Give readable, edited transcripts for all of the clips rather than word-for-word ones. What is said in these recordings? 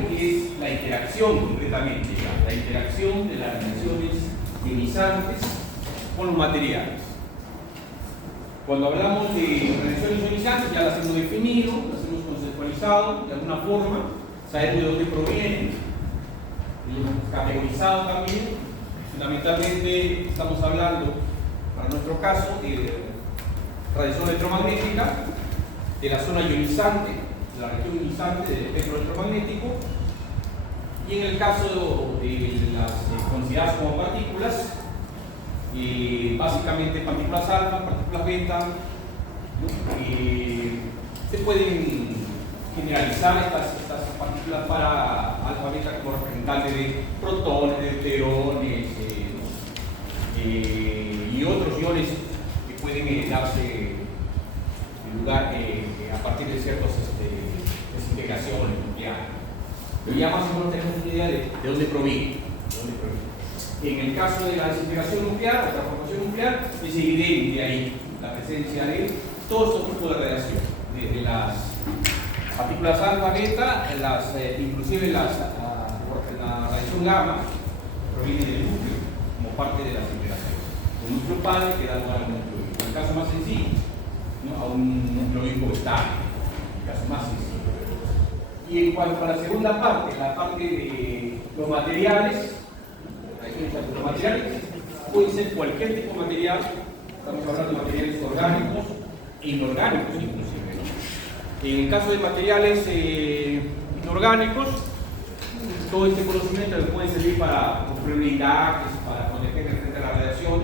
lo que es la interacción concretamente, ya, la interacción de las radiaciones ionizantes con los materiales. Cuando hablamos de radiaciones ionizantes ya las hemos definido, las hemos conceptualizado de alguna forma, sabemos de dónde provienen, y lo hemos categorizado también. Fundamentalmente estamos hablando, para nuestro caso, de radiación electromagnética, de la zona ionizante, de la región ionizante del espectro electromagnético, y en el caso de las consideradas como partículas, básicamente partículas alfa, partículas beta, ¿no? Se pueden generalizar estas partículas para alfa, beta como representantes de protones, de deuterones, y otros iones que pueden darse en lugar a partir de ciertas desintegraciones nucleares. Pero ya más o menos tenemos una idea de dónde proviene. En el caso de la desintegración nuclear, la transformación nuclear, es evidente ahí la presencia de todos estos tipos de radiación, desde las partículas alfa, beta, inclusive la radiación gamma proviene del núcleo como parte de la desintegración. Un núcleo padre que da lugar a un núcleo hijo. En el caso más sencillo, ¿no? A un núcleo hijo estable, en el caso más sencillo. Y en cuanto a la segunda parte, la parte de los materiales, los materiales pueden ser cualquier tipo de material, estamos hablando de materiales orgánicos e inorgánicos inclusive, ¿no? En el caso de materiales inorgánicos, todo este conocimiento les puede servir para construir blindajes, para proteger frente a la radiación,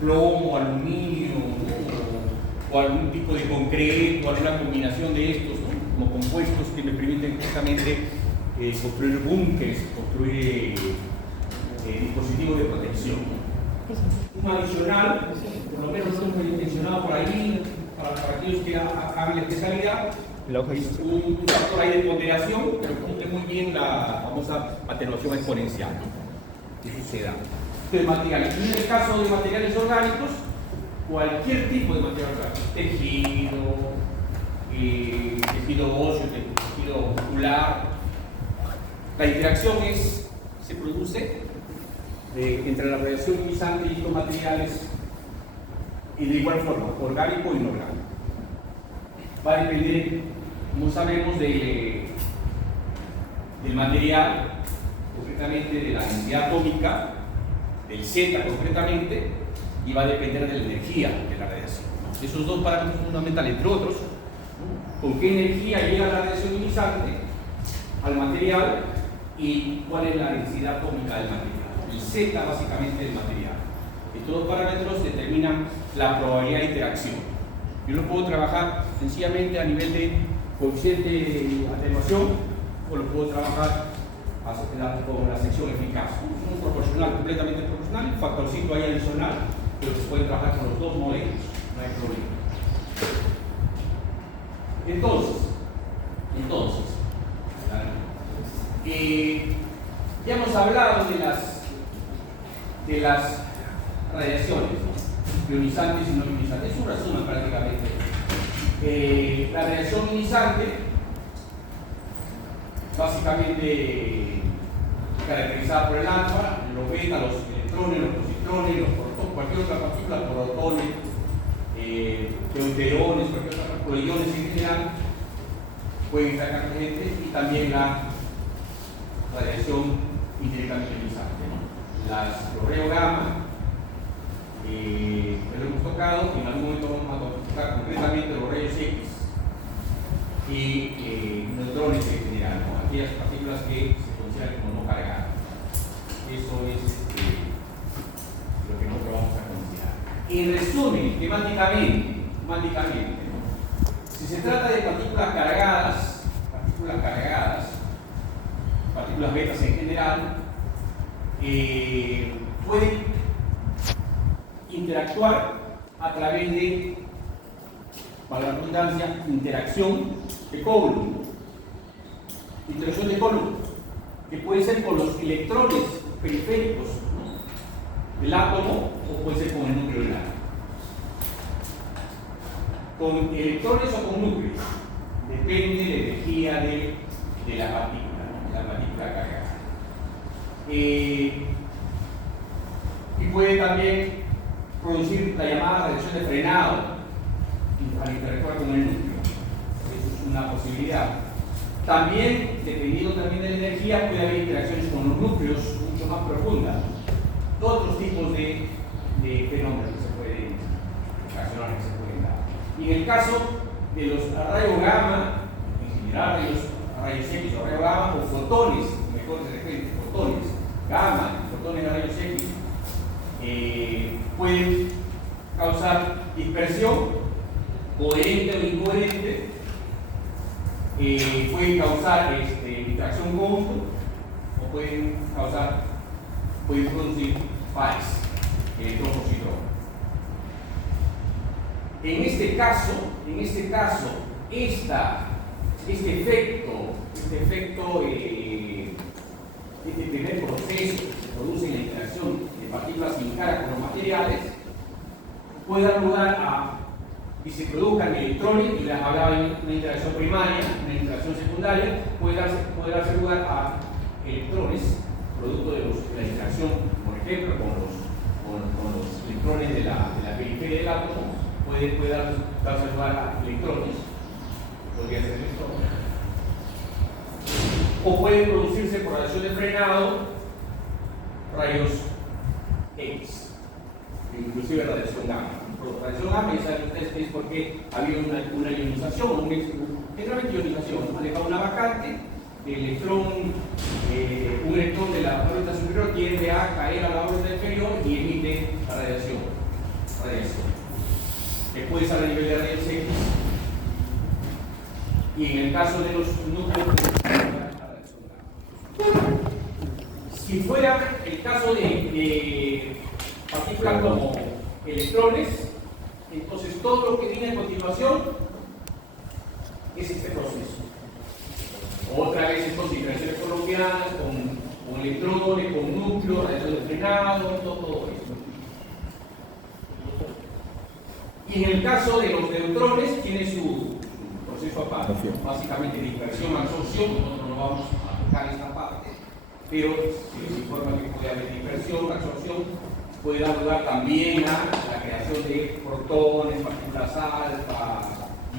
plomo, aluminio, ¿no? O algún tipo de concreto, alguna combinación de estos, ¿no? Como compuestos que me permiten justamente construir búnkeres, construir dispositivos de protección. Un adicional, por lo menos no muy intencionado por ahí, para aquellos que hagan la especialidad, un factor ahí de ponderación, pero cumple muy bien la famosa atenuación exponencial, ¿no? Que suceda. De materiales. Y en el caso de materiales orgánicos, cualquier tipo de material orgánico, tejido óseo, tejido muscular, la interacción se produce entre la radiación ionizante y estos materiales, y de igual forma, orgánico e inorgánico. Va a depender, como sabemos, del material, concretamente de la densidad atómica, del Z concretamente, y va a depender de la energía de la radiación, ¿no? Esos dos parámetros fundamentales, entre otros, ¿no? Con qué energía llega la radiación ionizante al material y cuál es la densidad atómica del material. El Z básicamente del material. Estos dos parámetros determinan la probabilidad de interacción. Yo lo puedo trabajar sencillamente a nivel de coeficiente de atenuación, o lo puedo trabajar con la sección eficaz. Es un proporcional, completamente proporcional, un factorcito ahí adicional, pero se puede trabajar con los dos modelos, no hay problema. Entonces, ya hemos hablado de las radiaciones, ¿no? Ionizantes y no ionizantes. Es un resumen prácticamente. La radiación ionizante, básicamente caracterizada por el alfa, los beta, los electrones, los positrones, los protones, cualquier otra partícula, protones, deuterones, cualquier otra partícula, iones en general, pueden estar presentes, y también la radiación indirectamente ionizante, ¿no? Los rayos gamma, que lo hemos tocado, en algún momento vamos a tocar concretamente los rayos X y neutrones en general, ¿no? Aquellas partículas que se consideran como no cargadas. Eso es lo que nosotros vamos a considerar. En resumen, temáticamente, ¿no? Si se trata de partículas cargadas, partículas betas en general, pueden interactuar a través de, para la redundancia, interacción de Coulomb. Interacción de Coulomb, que puede ser con los electrones periféricos, ¿no? Del átomo, o puede ser con el núcleo del átomo. Con electrones o con núcleos, depende de la energía de la partícula, ¿no? la partícula cargada. Y puede también producir la llamada reacción de frenado al interactuar con el núcleo. Eso es una posibilidad. También, dependiendo también de la energía, puede haber interacciones con los núcleos mucho más profundas. Otros tipos de fenómenos que se pueden reaccionar, que se pueden dar. Y en el caso de los rayos gamma, en general rayos X o rayos gamma, o fotones, mejor de repente, fotones gamma, fotones de rayos X, pueden causar dispersión, coherente o incoherente, pueden causar distracción cómputo, o pueden producir pares, electrón positrón. En este caso, este primer proceso que se produce en la interacción de partículas sin carga con los materiales puede dar lugar a, y se produzcan electrones, y les hablaba de una interacción primaria, una interacción secundaria, puede darse lugar a electrones, producto de la interacción, por ejemplo, con los electrones de la periferia del átomo, puede darse lugar a electrones, podría ser electrones. O puede producirse por radiación de frenado rayos X, inclusive radiación gamma. Radiación gamma es porque había una ionización, generalmente ionización, dejaba una vacante, el electrón, un electrón de la órbita superior tiende a caer a la órbita inferior y emite la radiación, que puede ser a nivel de rayos X. Y en el caso de los núcleos, si fuera el caso de partículas como electrones, entonces todo lo que viene a continuación es este proceso. Otra vez estas interacciones colombianas con electrones, con núcleos, radiación de frenado, todo esto. Y en el caso de los neutrones, tiene su proceso aparte, básicamente dispersión, absorción. Nosotros no vamos a tocar esta parte, pero se les informa que puede haber dispersión, absorción. Puede dar lugar también a la creación de protones, partículas alfa,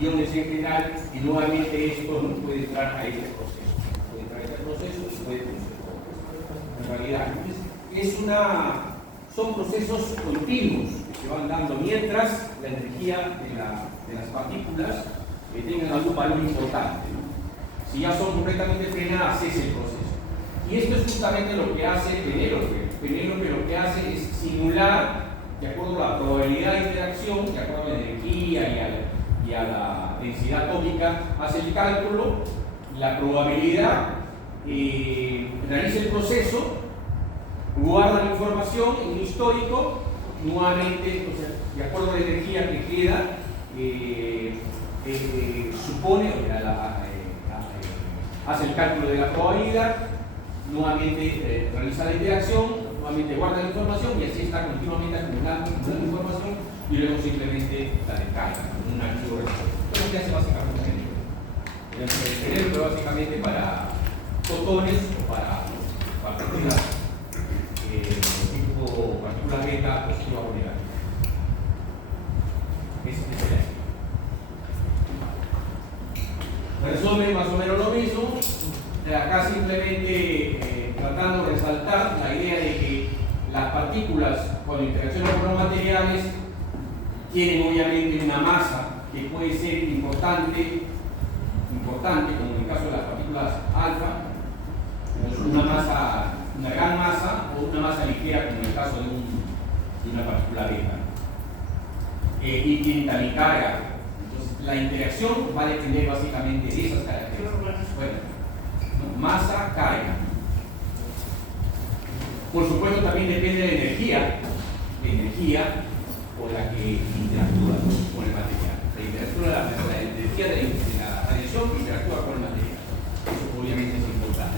iones en general, y nuevamente esto no puede entrar a este proceso. Puede entrar a este proceso y puede funcionar. En realidad, son procesos continuos que se van dando mientras la energía de las partículas tengan algún valor importante. Si ya son completamente frenadas, ese es el proceso. Y esto es justamente lo que hace Penélope. Penélope lo que hace es simular, de acuerdo a la probabilidad de interacción, de acuerdo a la energía y a la densidad atómica, hace el cálculo, la probabilidad, realiza el proceso, guarda la información en un histórico, nuevamente, o sea, de acuerdo a la energía que queda, supone, hace el cálculo de la probabilidad, nuevamente realiza la interacción, nuevamente guarda la información y así está continuamente acumulando información y luego simplemente la descarga en un archivo resuelto. Esto es lo que hace básicamente el cerebro, básicamente para fotones o para partículas tipo partículas beta positiva o negativa. Es el resumen más o menos lo mismo. Acá simplemente tratando de resaltar la idea de que las partículas cuando interaccionan con los materiales tienen obviamente una masa que puede ser importante como en el caso de las partículas alfa, una gran masa o una masa ligera como en el caso de una partícula beta. Y tienen también carga. Entonces la interacción va a depender básicamente de esas características. Bueno, masa, carga. Por supuesto también depende de la energía con la que interactúa con el material. La energía de la radiación que interactúa con el material. Eso obviamente es importante,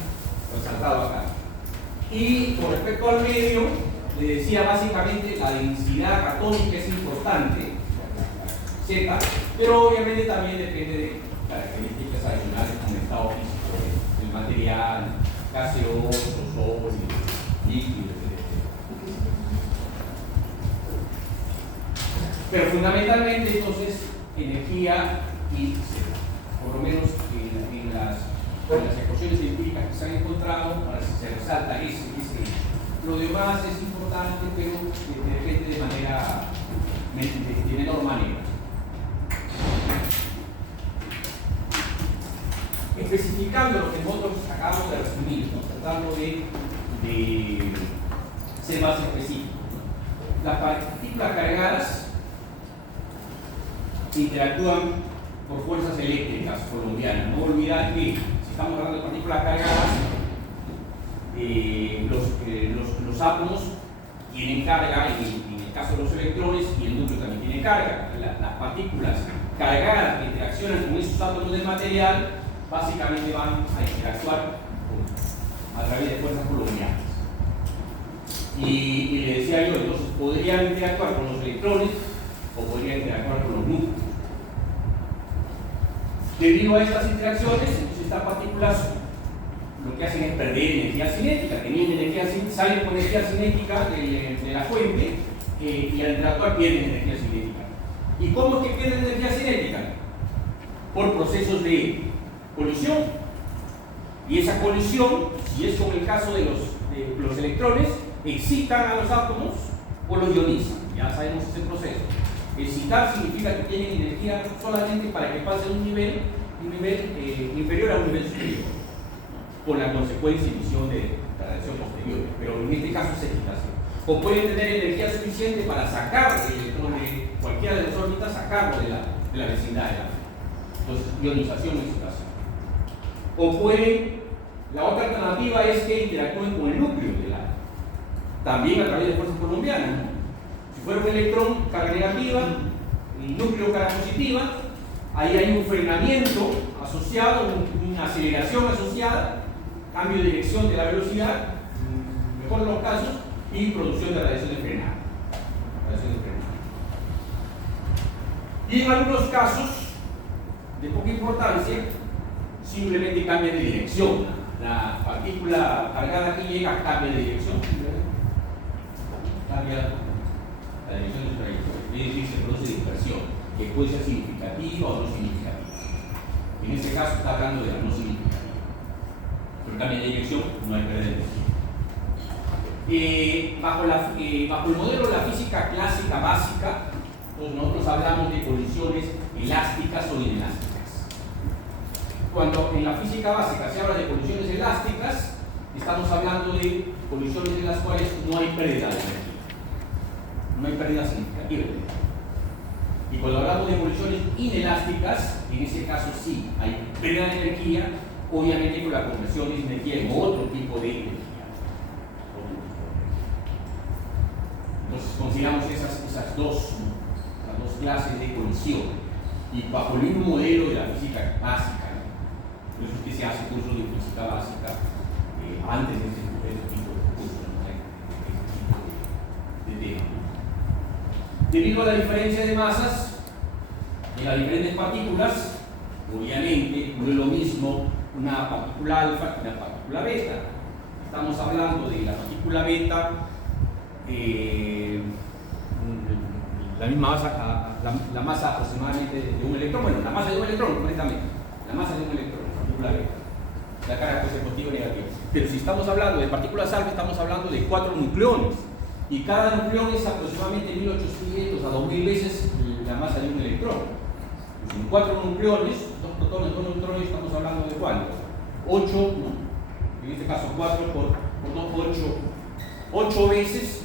resaltado acá. Y con respecto al medio, le decía básicamente la densidad atómica es importante, Z, pero obviamente también depende de características adicionales como el estado físico del material, gaseoso, sólido, líquido, etc. Pero fundamentalmente entonces energía y por lo menos en las ecuaciones científicas que se han encontrado, ahora se resalta ese. Lo demás es importante, pero depende de menor manera. Especificando lo que nosotros acabamos de resumir, ¿no? Tratando de ser más específicos. Las partículas cargadas interactúan por fuerzas eléctricas colombianas. No olvidar que si estamos hablando de partículas cargadas, los átomos tienen carga, en el caso de los electrones, y el núcleo también tiene carga. Las partículas cargadas que interaccionan con esos átomos del material básicamente van a interactuar a través de fuerzas colombianas. Y le decía yo, entonces podrían interactuar con los electrones o podrían interactuar con los núcleos. Debido a estas interacciones, entonces estas partículas lo que hacen es perder energía cinética, salen con energía cinética de la fuente y al interactuar pierden energía cinética. ¿Y cómo es que pierden energía cinética? Por procesos de colisión. Y esa colisión, si es como el caso de los electrones, excitan a los átomos o los ionizan. Ya sabemos ese proceso. Excitar significa que tienen energía solamente para que pase de un nivel inferior a un nivel superior, con la consecuencia emisión de radiación posterior, pero en este caso es excitación. O pueden tener energía suficiente para sacar el electrón de cualquiera de las órbitas, sacarlo de la vecindad de la fuente. Entonces, ionización o excitación. O pueden, la otra alternativa es que interactúen con el núcleo del átomo, también a través de fuerzas colombianas, ¿no? Si fuera un electrón, carga negativa, el núcleo carga positiva, ahí hay un frenamiento asociado, una aceleración asociada, cambio de dirección de la velocidad, mejor en los casos, y producción de radiación de frenado. Y en algunos casos, de poca importancia, simplemente cambia de dirección. La partícula cargada que llega cambia de dirección, cambia la dirección de su trayectoria. Es decir, se produce dispersión, que puede ser significativa o no significativa. En este caso está hablando de la no significativa. Pero cambia de dirección, no hay pérdida de energía. Bajo el modelo de la física clásica básica, pues nosotros hablamos de colisiones elásticas o inelásticas. Cuando en la física básica se habla de colisiones elásticas, estamos hablando de colisiones en las cuales no hay pérdida de energía. No hay pérdida significativa de energía. Y cuando hablamos de colisiones inelásticas, en ese caso sí hay pérdida de energía, obviamente con la conversión de energía en otro tipo de energía. Entonces consideramos esas dos clases de colisión y bajo el mismo modelo de la física básica. Por eso es que se hace curso de física básica antes de este tipo de cursos, de tema. Debido a la diferencia de masas de las diferentes partículas, obviamente no es lo mismo una partícula alfa que una partícula beta. Estamos hablando de la partícula beta, la misma masa, la masa aproximadamente de un electrón, bueno, la masa de un electrón, completamente, la masa de un electrón, partícula beta. La carga puede ser positiva o negativa. Pero si estamos hablando de partículas alfa, estamos hablando de 4 nucleones. Y cada nucleón es aproximadamente 1800 a 2000 veces la masa de un electrón. Pues en 4 nucleones, 2 protones, 2 neutrones, estamos hablando de ¿cuánto? 8, ¿no? En este caso 4 por 8 veces,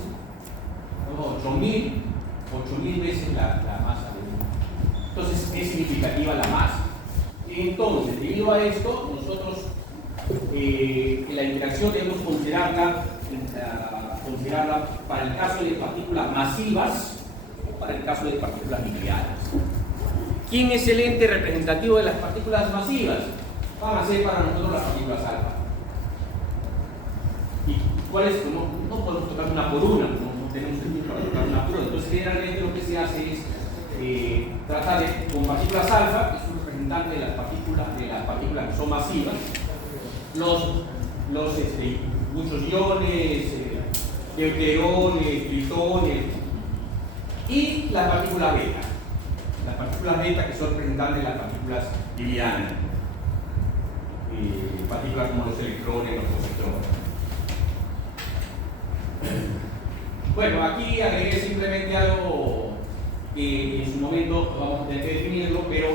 ¿no? 8000 veces la masa de uno. Entonces es significativa la masa. Entonces, debido a esto, nosotros en la interacción debemos considerarla para el caso de partículas masivas o para el caso de partículas nucleares. ¿Quién es el ente representativo de las partículas masivas? Van a ser para nosotros las partículas alfa. ¿Y cuáles? No podemos tocar una por una, no tenemos el tiempo para tocar una por una. Entonces, generalmente lo que se hace es tratar con partículas alfa, que es un representante de las partículas que son masivas. muchos iones, deuterones, tritones, y las partículas beta. Las partículas beta, que son representantes de las partículas livianas, partículas como los electrones, los positrones. Bueno, aquí agregué simplemente algo que en su momento vamos a tener que definirlo, pero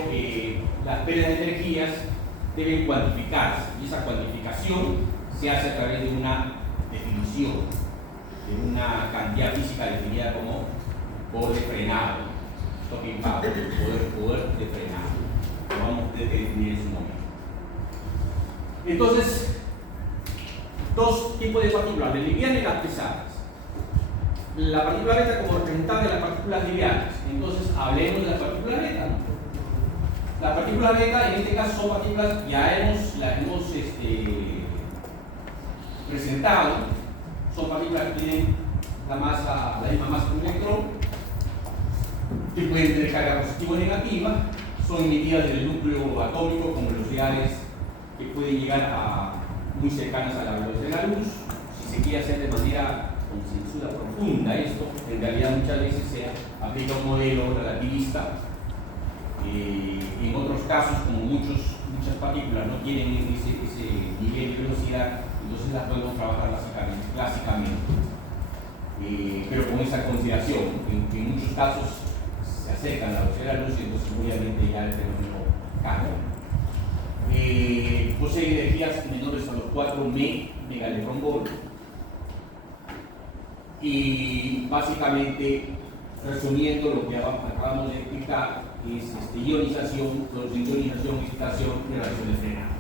las pérdidas de energías deben cuantificarse, y esa cuantificación se hace a través de una definición, de una cantidad física definida como poder de frenado, stopping power, poder de frenado. Lo vamos a tener que definir en su momento. Entonces, dos tipos de partículas, las livianas y las pesadas. La partícula beta como representante de las partículas livianas. Entonces, hablemos de las partículas beta, ¿no? Las partículas beta, en este caso, son partículas, las hemos presentado, son partículas que tienen la misma masa que un electrón, que pueden tener carga positiva o negativa, son emitidas del núcleo atómico con velocidades que pueden llegar a muy cercanas a la velocidad de la luz. Si se quiere hacer de manera concienzuda profunda esto, en realidad muchas veces se aplica un modelo relativista. En otros casos, como muchas partículas no tienen ese nivel de velocidad, entonces las podemos trabajar clásicamente. Pero con esa consideración, que en muchos casos se acercan a la velocidad de la luz, y entonces obviamente ya el fenómeno cambia. Posee energías menores a los 4 megaelectronvolts, y básicamente, resumiendo lo que acabamos de explicar, es ionización, excitación y reacción de frenado.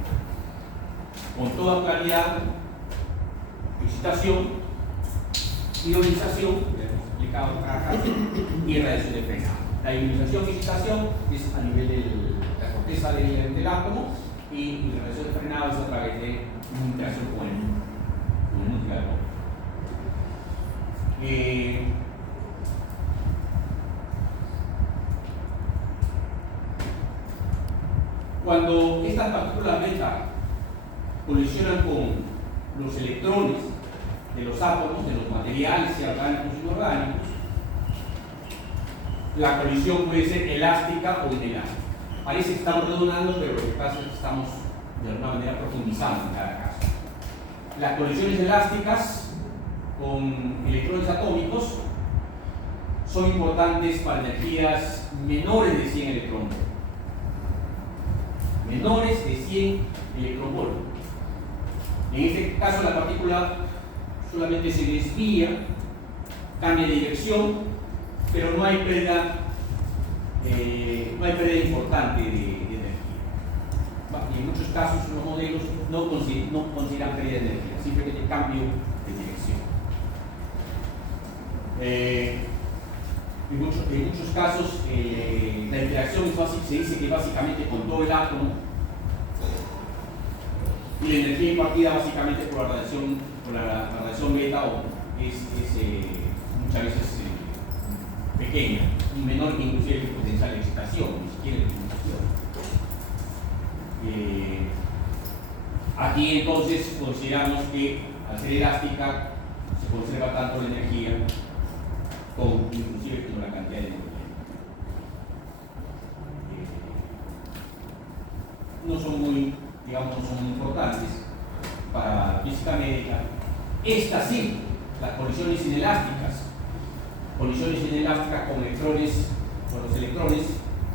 Con toda claridad, excitación, ionización, que hemos explicado en cada caso, y reacción de frenado. La ionización y excitación es a nivel de la corteza del átomo, y la reacción de frenado es a través de una interacción con el núcleo atómico. Cuando estas partículas beta colisionan con los electrones de los átomos, de los materiales orgánicos y inorgánicos, la colisión puede ser elástica o inelástica. Parece que estamos redundando, pero lo que pasa es que estamos de alguna manera profundizando en cada caso. Las colisiones elásticas con electrones atómicos son importantes para energías menores de 100 electronvolts. Menores de 100 electronvolts. En este caso, la partícula solamente se desvía, cambia de dirección, pero no hay pérdida importante de energía. Y en muchos casos, los modelos no consideran pérdida de energía, simplemente cambio de dirección. En muchos casos, la interacción se dice que básicamente con todo el átomo, y la energía impartida básicamente por la radiación beta es muchas veces pequeña, y menor que inclusive el potencial de excitación, ni siquiera de excitación. Aquí entonces consideramos que al ser elástica se conserva tanto la energía inclusive con la cantidad de energía. No son muy importantes para la física médica. Estas sí, las colisiones inelásticas con los electrones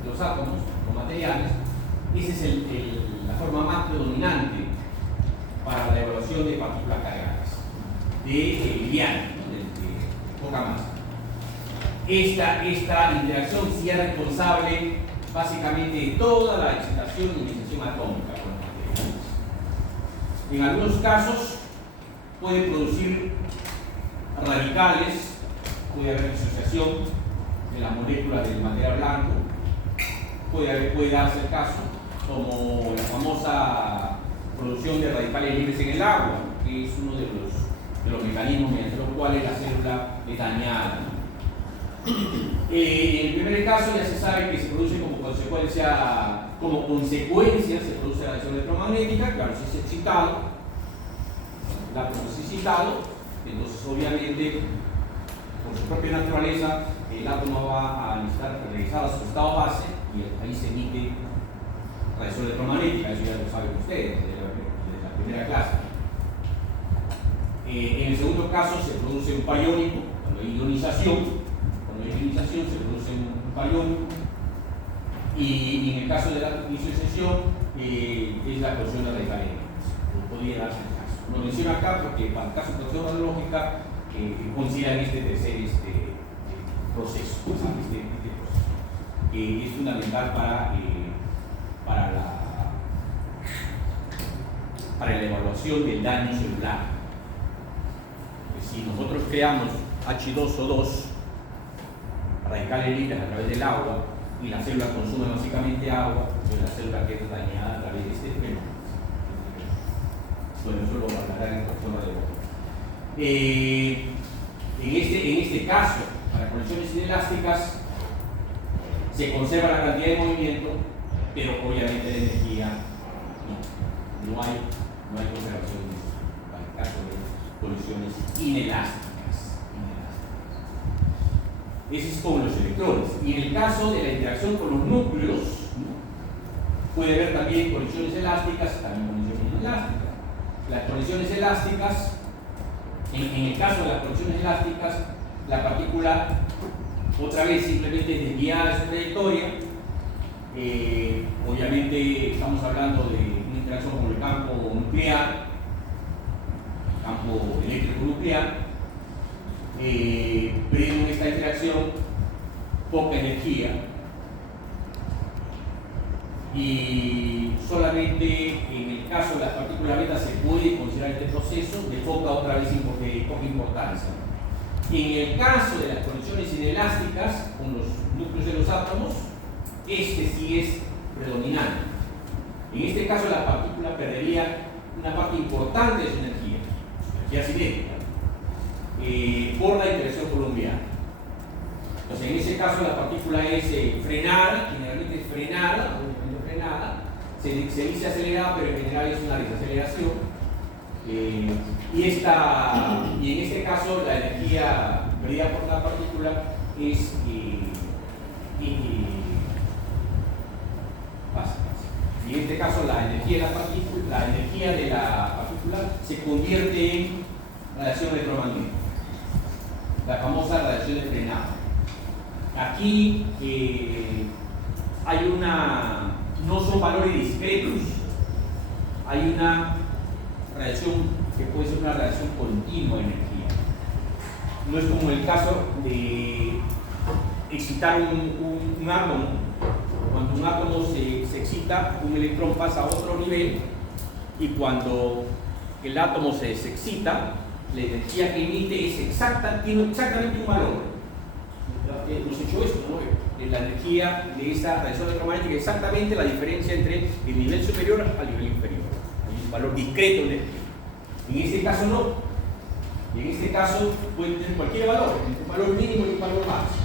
de los átomos, los materiales, esa es la forma más predominante para la evaluación de partículas cargadas, de livianas, de poca masa. Esta interacción sí es responsable básicamente de toda la excitación y ionización atómica con los materiales. En algunos casos puede producir radicales, puede haber disociación de las moléculas del material blanco, puede darse el caso como la famosa producción de radicales libres en el agua, que es uno de los mecanismos mediante los cuales la célula es dañada. En el primer caso ya se sabe que se produce como consecuencia se produce la radiación electromagnética, claro, si es excitado, el átomo es excitado, entonces obviamente por su propia naturaleza el átomo va a necesitar regresar a su estado base y ahí se emite radiación electromagnética, eso ya lo saben ustedes desde la primera clase. En el segundo caso se produce un par iónico, cuando hay ionización se produce un par iónico, y en el caso de la ionization es la explosión de radicales libres. Podría darse el caso. Lo menciono acá porque para el caso de explosión radiológica consideran este tercer proceso, que es fundamental para la evaluación del daño celular. Si nosotros creamos H2O2, radicales libres a través del agua, y la célula consume básicamente agua, pues la célula queda dañada a través de este fenómeno. Bueno, eso lo hablará en la zona de boca. En este caso, para conexiones inelásticas, se conserva la cantidad de movimiento, pero obviamente la energía no hay conservación para el caso de conexiones inelásticas. Ese es con los electrones. Y en el caso de la interacción con los núcleos, puede haber también conexiones elásticas, también conexiones inelásticas. Las conexiones elásticas, en el caso de las conexiones elásticas, la partícula otra vez simplemente desviada de su trayectoria. Obviamente estamos hablando de una interacción con el campo nuclear, campo eléctrico nuclear. Pero en esta interacción poca energía y solamente en el caso de las partículas beta se puede considerar este proceso de poca importancia. En el caso de las conexiones inelásticas con los núcleos de los átomos, este sí es predominante. En este caso la partícula perdería una parte importante de su energía cinética, por la interacción colombiana. Entonces, en ese caso la partícula es frenada, generalmente es frenada, se dice acelerada, pero en general es una desaceleración. Y en este caso la energía perdida por la partícula es y en este caso la energía de la partícula se convierte en radiación electromagnética, la famosa radiación de frenado. Aquí no son valores discretos, hay una radiación que puede ser una radiación continua de energía. No es como el caso de excitar un átomo. Cuando un átomo se excita, un electrón pasa a otro nivel, y cuando el átomo se desexcita, la energía que emite tiene exactamente un valor. Hemos hecho esto, ¿no? La energía de esa radiación electromagnética es exactamente la diferencia entre el nivel superior al nivel inferior. Hay un valor discreto de energía. En este caso no. Y en este caso puede tener cualquier valor, un valor mínimo y un valor máximo.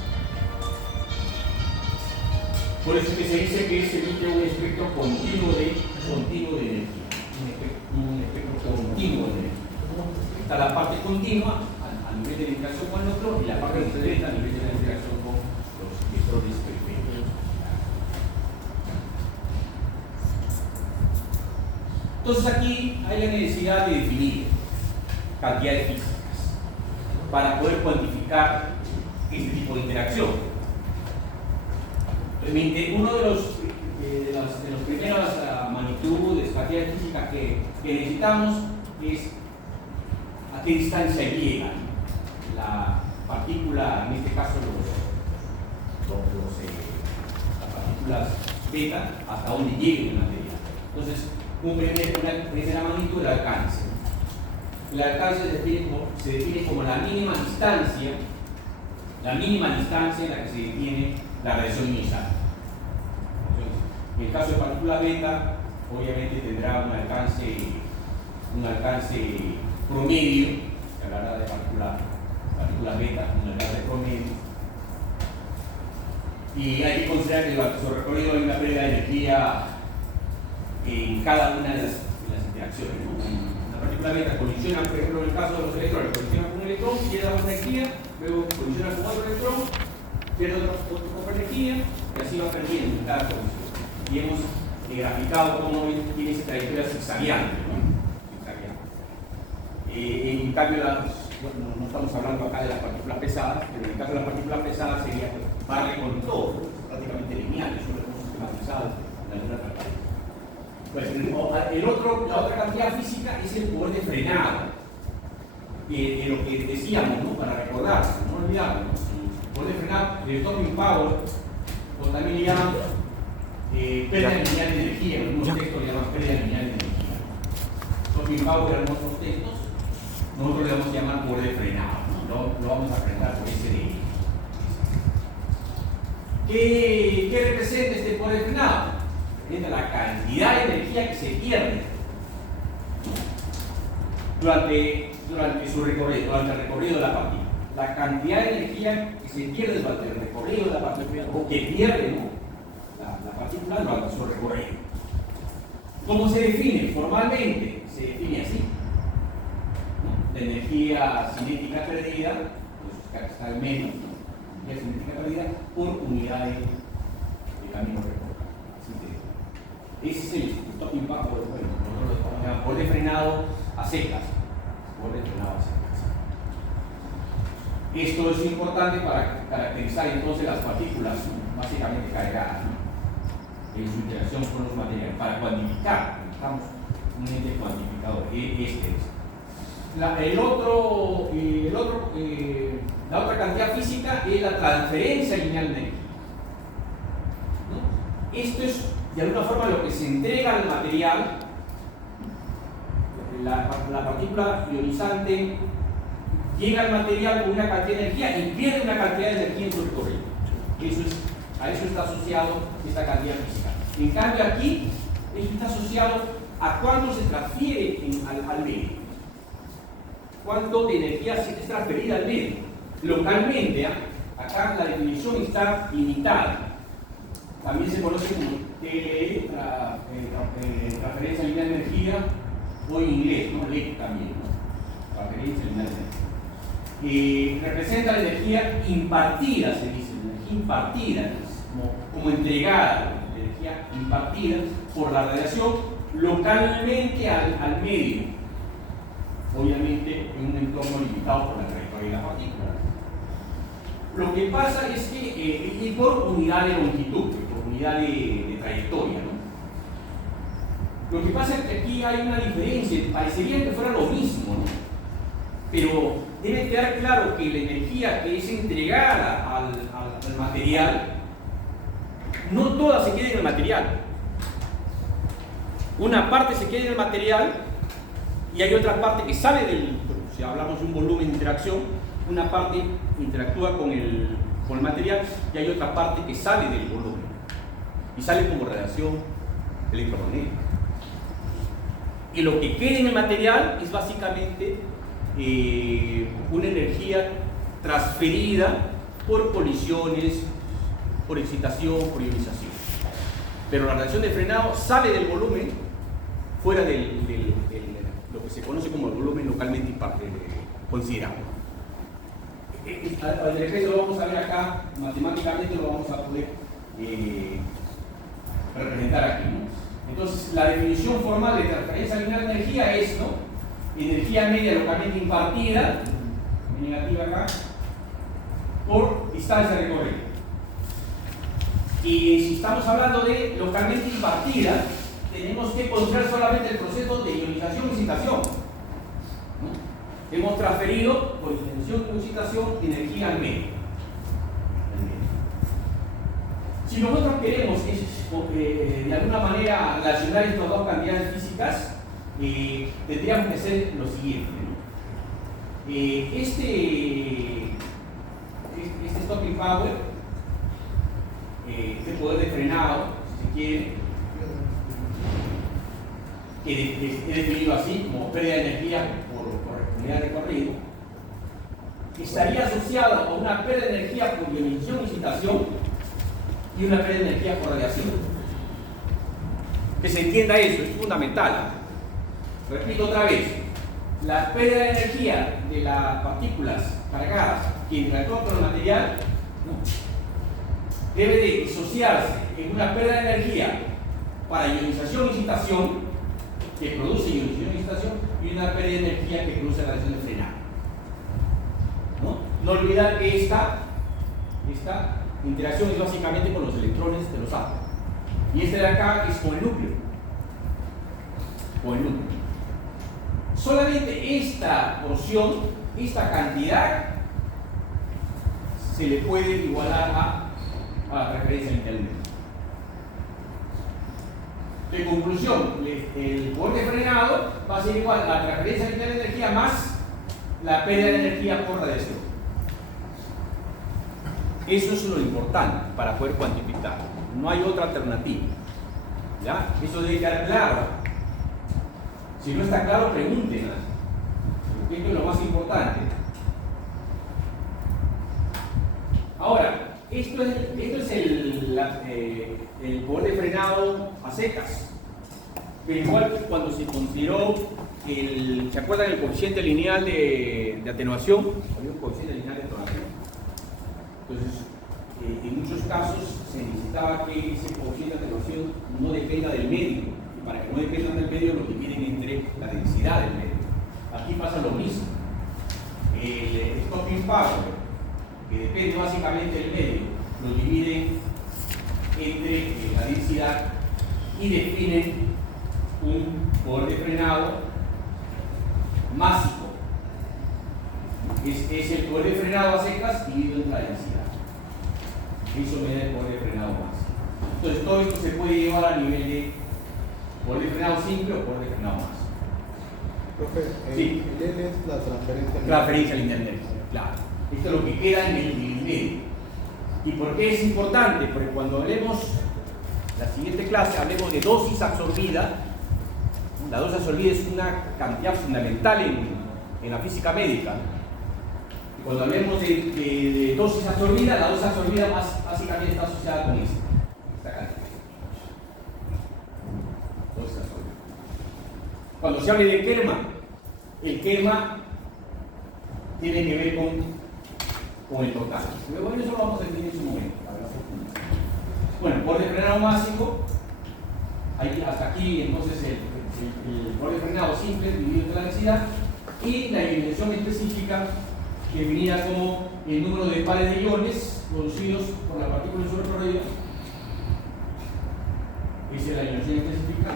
Por eso es que se dice que se emite un espectro continuo de energía. Un espectro continuo de energía. Está la parte continua a nivel de la interacción con el otro, y la parte discreta a nivel de la interacción con los electrones periféricos. Entonces aquí hay la necesidad de definir cantidades físicas para poder cuantificar este tipo de interacción. Uno de los primeras magnitudes, cantidades físicas que necesitamos es a qué distancia llega la partícula, en este caso las partículas beta, hasta donde llegue el material. Entonces, una primera magnitud, el alcance. El alcance se define como la mínima distancia en la que se detiene la radiación inicial. En el caso de partícula beta, obviamente tendrá un alcance promedio, se hablará de partícula beta, un alcance promedio. Y hay que considerar que su recorrido hay una pérdida de energía en cada una de las interacciones, ¿no? Una particularmente colisionan, por ejemplo, en el caso de los electrones, colisionan con un electrón, pierde una energía, luego colisiona con otro electrón, pierde otra energía, y así va perdiendo en cada colisión. Y hemos graficado cómo tiene esa trayectoria zigzagueante, ¿no? En cambio, bueno, no estamos hablando acá de las partículas pesadas, pero en el caso de las partículas pesadas sería barre con todo, prácticamente lineal, eso lo hemos sistematizado de alguna manera. Pues la otra cantidad física es el poder de frenado, lo que decíamos, ¿no? Para recordar, no olvidarlo, el poder de frenado, el stopping power, o también le llaman pérdida lineal de energía, en algunos textos le llaman pérdida lineal de energía. Stopping power en otros textos, nosotros le vamos a llamar poder de frenado, ¿no? Lo vamos a aprender por ese de ¿Qué representa este poder de frenado? Representa la cantidad de energía que se pierde durante su recorrido, durante el recorrido de la partícula. La cantidad de energía que se pierde durante el recorrido de la partícula, o que pierde, ¿no? la partícula durante su recorrido. ¿Cómo se define? Formalmente se define así. La energía cinética perdida, pues está al menos, la energía cinética perdida por unidades de camino recorrido. Ese es el stopping power, bueno, nosotros lo estamos llamando poder de frenado a secas. Poder de frenado a secas. Esto es importante para caracterizar entonces las partículas básicamente cargadas, ¿no? En su interacción con los materiales, para cuantificar, necesitamos un ente cuantificador, la otra cantidad física es la transferencia lineal de energía, ¿no? Esto es de alguna forma lo que se entrega al material. La partícula ionizante llega al material con una cantidad de energía y pierde una cantidad de energía en su recorrido. A eso está asociado esta cantidad física. En cambio aquí está asociado a cuánto se transfiere al medio. Cuánto de energía es transferida al medio. Localmente, acá la definición está limitada. También se conoce como TLE, transferencia lineal de energía, o en inglés, ¿no? LEC también, ¿no? Transferencia lineal de energía. Representa la energía impartida, se dice, energía impartida, como entregada, energía impartida por la radiación localmente al medio. Obviamente en un entorno limitado por la trayectoria de la partícula. Lo que pasa es que es por unidad de longitud, por unidad de trayectoria, ¿no? Lo que pasa es que aquí hay una diferencia, parecería que fuera lo mismo, ¿no? Pero debe quedar claro que la energía que es entregada al material, no toda se queda en el material. Una parte se queda en el material y hay otra parte que sale si hablamos de un volumen de interacción, una parte interactúa con el material y hay otra parte que sale del volumen y sale como radiación electromagnética. Y lo que queda en el material es básicamente una energía transferida por colisiones, por excitación, por ionización. Pero la radiación de frenado sale del volumen fuera lo que se conoce como el volumen localmente considerado. El efecto lo vamos a ver acá, matemáticamente lo vamos a poder representar aquí, ¿no? Entonces, la definición formal de transferencia lineal de energía es, ¿no? Energía media localmente impartida, negativa acá, por distancia recorrida. Y si estamos hablando de localmente impartida, tenemos que conocer solamente el proceso de ionización y excitación, ¿no? Hemos transferido por ionización y excitación energía al medio. Si nosotros queremos de alguna manera relacionar estas dos cantidades físicas, tendríamos que hacer lo siguiente, ¿no? Este stopping power, este poder de frenado, si se quiere, que es definido así como pérdida de energía por unidad de recorrido, estaría asociado a una pérdida de energía por ionización y excitación y una pérdida de energía por radiación. Que se entienda eso, es fundamental. Repito otra vez, la pérdida de energía de las partículas cargadas que interactúan con el material, ¿no?, debe de disociarse en una pérdida de energía para ionización y excitación, que produce ionización y excitación, y una pérdida de energía que produce la reacción de frenado. No olvidar que esta interacción es básicamente con los electrones de los átomos. Y este de acá es con el núcleo. Con el núcleo. Solamente esta porción, esta cantidad, se le puede igualar a la transferencia interna. De conclusión, el poder de frenado va a ser igual a la transferencia interna de energía más la pérdida de energía por radiación. Eso es lo importante para poder cuantificar. No hay otra alternativa. ¿Ya? Eso debe quedar claro. Si no está claro, pregunten. Esto es lo más importante. Ahora, esto es el poder de frenado a secas. Pero igual que cuando se consideró ¿se acuerdan el coeficiente lineal de atenuación? Había un coeficiente lineal de atenuación. Entonces, en muchos casos se necesitaba que ese coeficiente de atenuación no dependa del medio. Y para que no dependa del medio, lo dividen entre la densidad del medio. Aquí pasa lo mismo. El stopping power, que depende básicamente del medio, lo dividen entre la densidad y definen un poder de frenado másico. Es el poder de frenado a secas dividido entre la densidad. Eso me da el poder de frenado másico. Entonces todo esto se puede llevar a nivel de poder de frenado simple o poder de frenado másico. Profe, Sí. el L es la transferencia lineal. Transferencia lineal de energía, claro. Esto es lo que queda en el medio. ¿Y por qué es importante? Porque cuando hablemos, la siguiente clase, hablemos de dosis absorbida. La dosis absorbida es una cantidad fundamental en la física médica. Y cuando hablemos de dosis absorbida, la dosis absorbida básicamente está asociada con esta cantidad. Dosis absorbida. Cuando se hable de Kerma, el Kerma tiene que ver con el total. Luego eso lo vamos a definir en su momento. Bueno, poder de frenado máximo, hasta aquí entonces el poder de frenado simple dividido entre la densidad, y la ionización específica definida como el número de pares de iones producidos por la partícula en su recorrido. Esa es la ionización específica,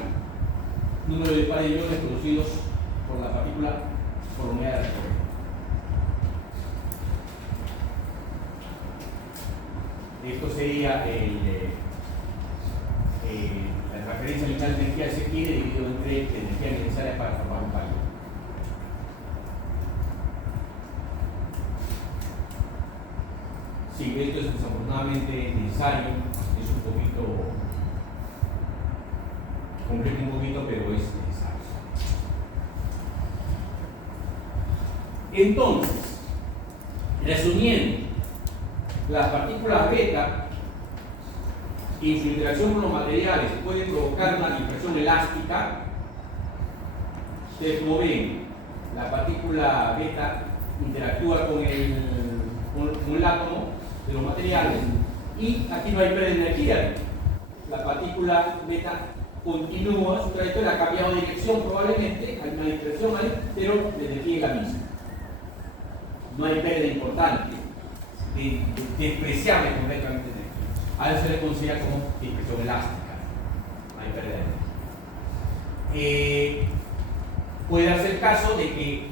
número de pares de iones producidos por la partícula por unidad de recorrido. Esto sería la transferencia lineal de energía se quiere dividido entre la energía necesaria para formar un cálculo. Sí, esto es desafortunadamente necesario, es un poquito complejo un poquito, pero es necesario. Entonces, resumiendo, las partículas beta y su interacción con los materiales pueden provocar una dispersión elástica. Ustedes como ven, la partícula beta interactúa con el átomo de los materiales y aquí no hay pérdida de energía. La partícula beta continúa su trayectoria, ha cambiado de dirección probablemente, hay una dispersión ahí, pero la energía es la misma. No hay pérdida importante, despreciable completamente de energía. A eso se le considera como dispersión elástica. No hay pérdida de energía. Puede darse el caso de que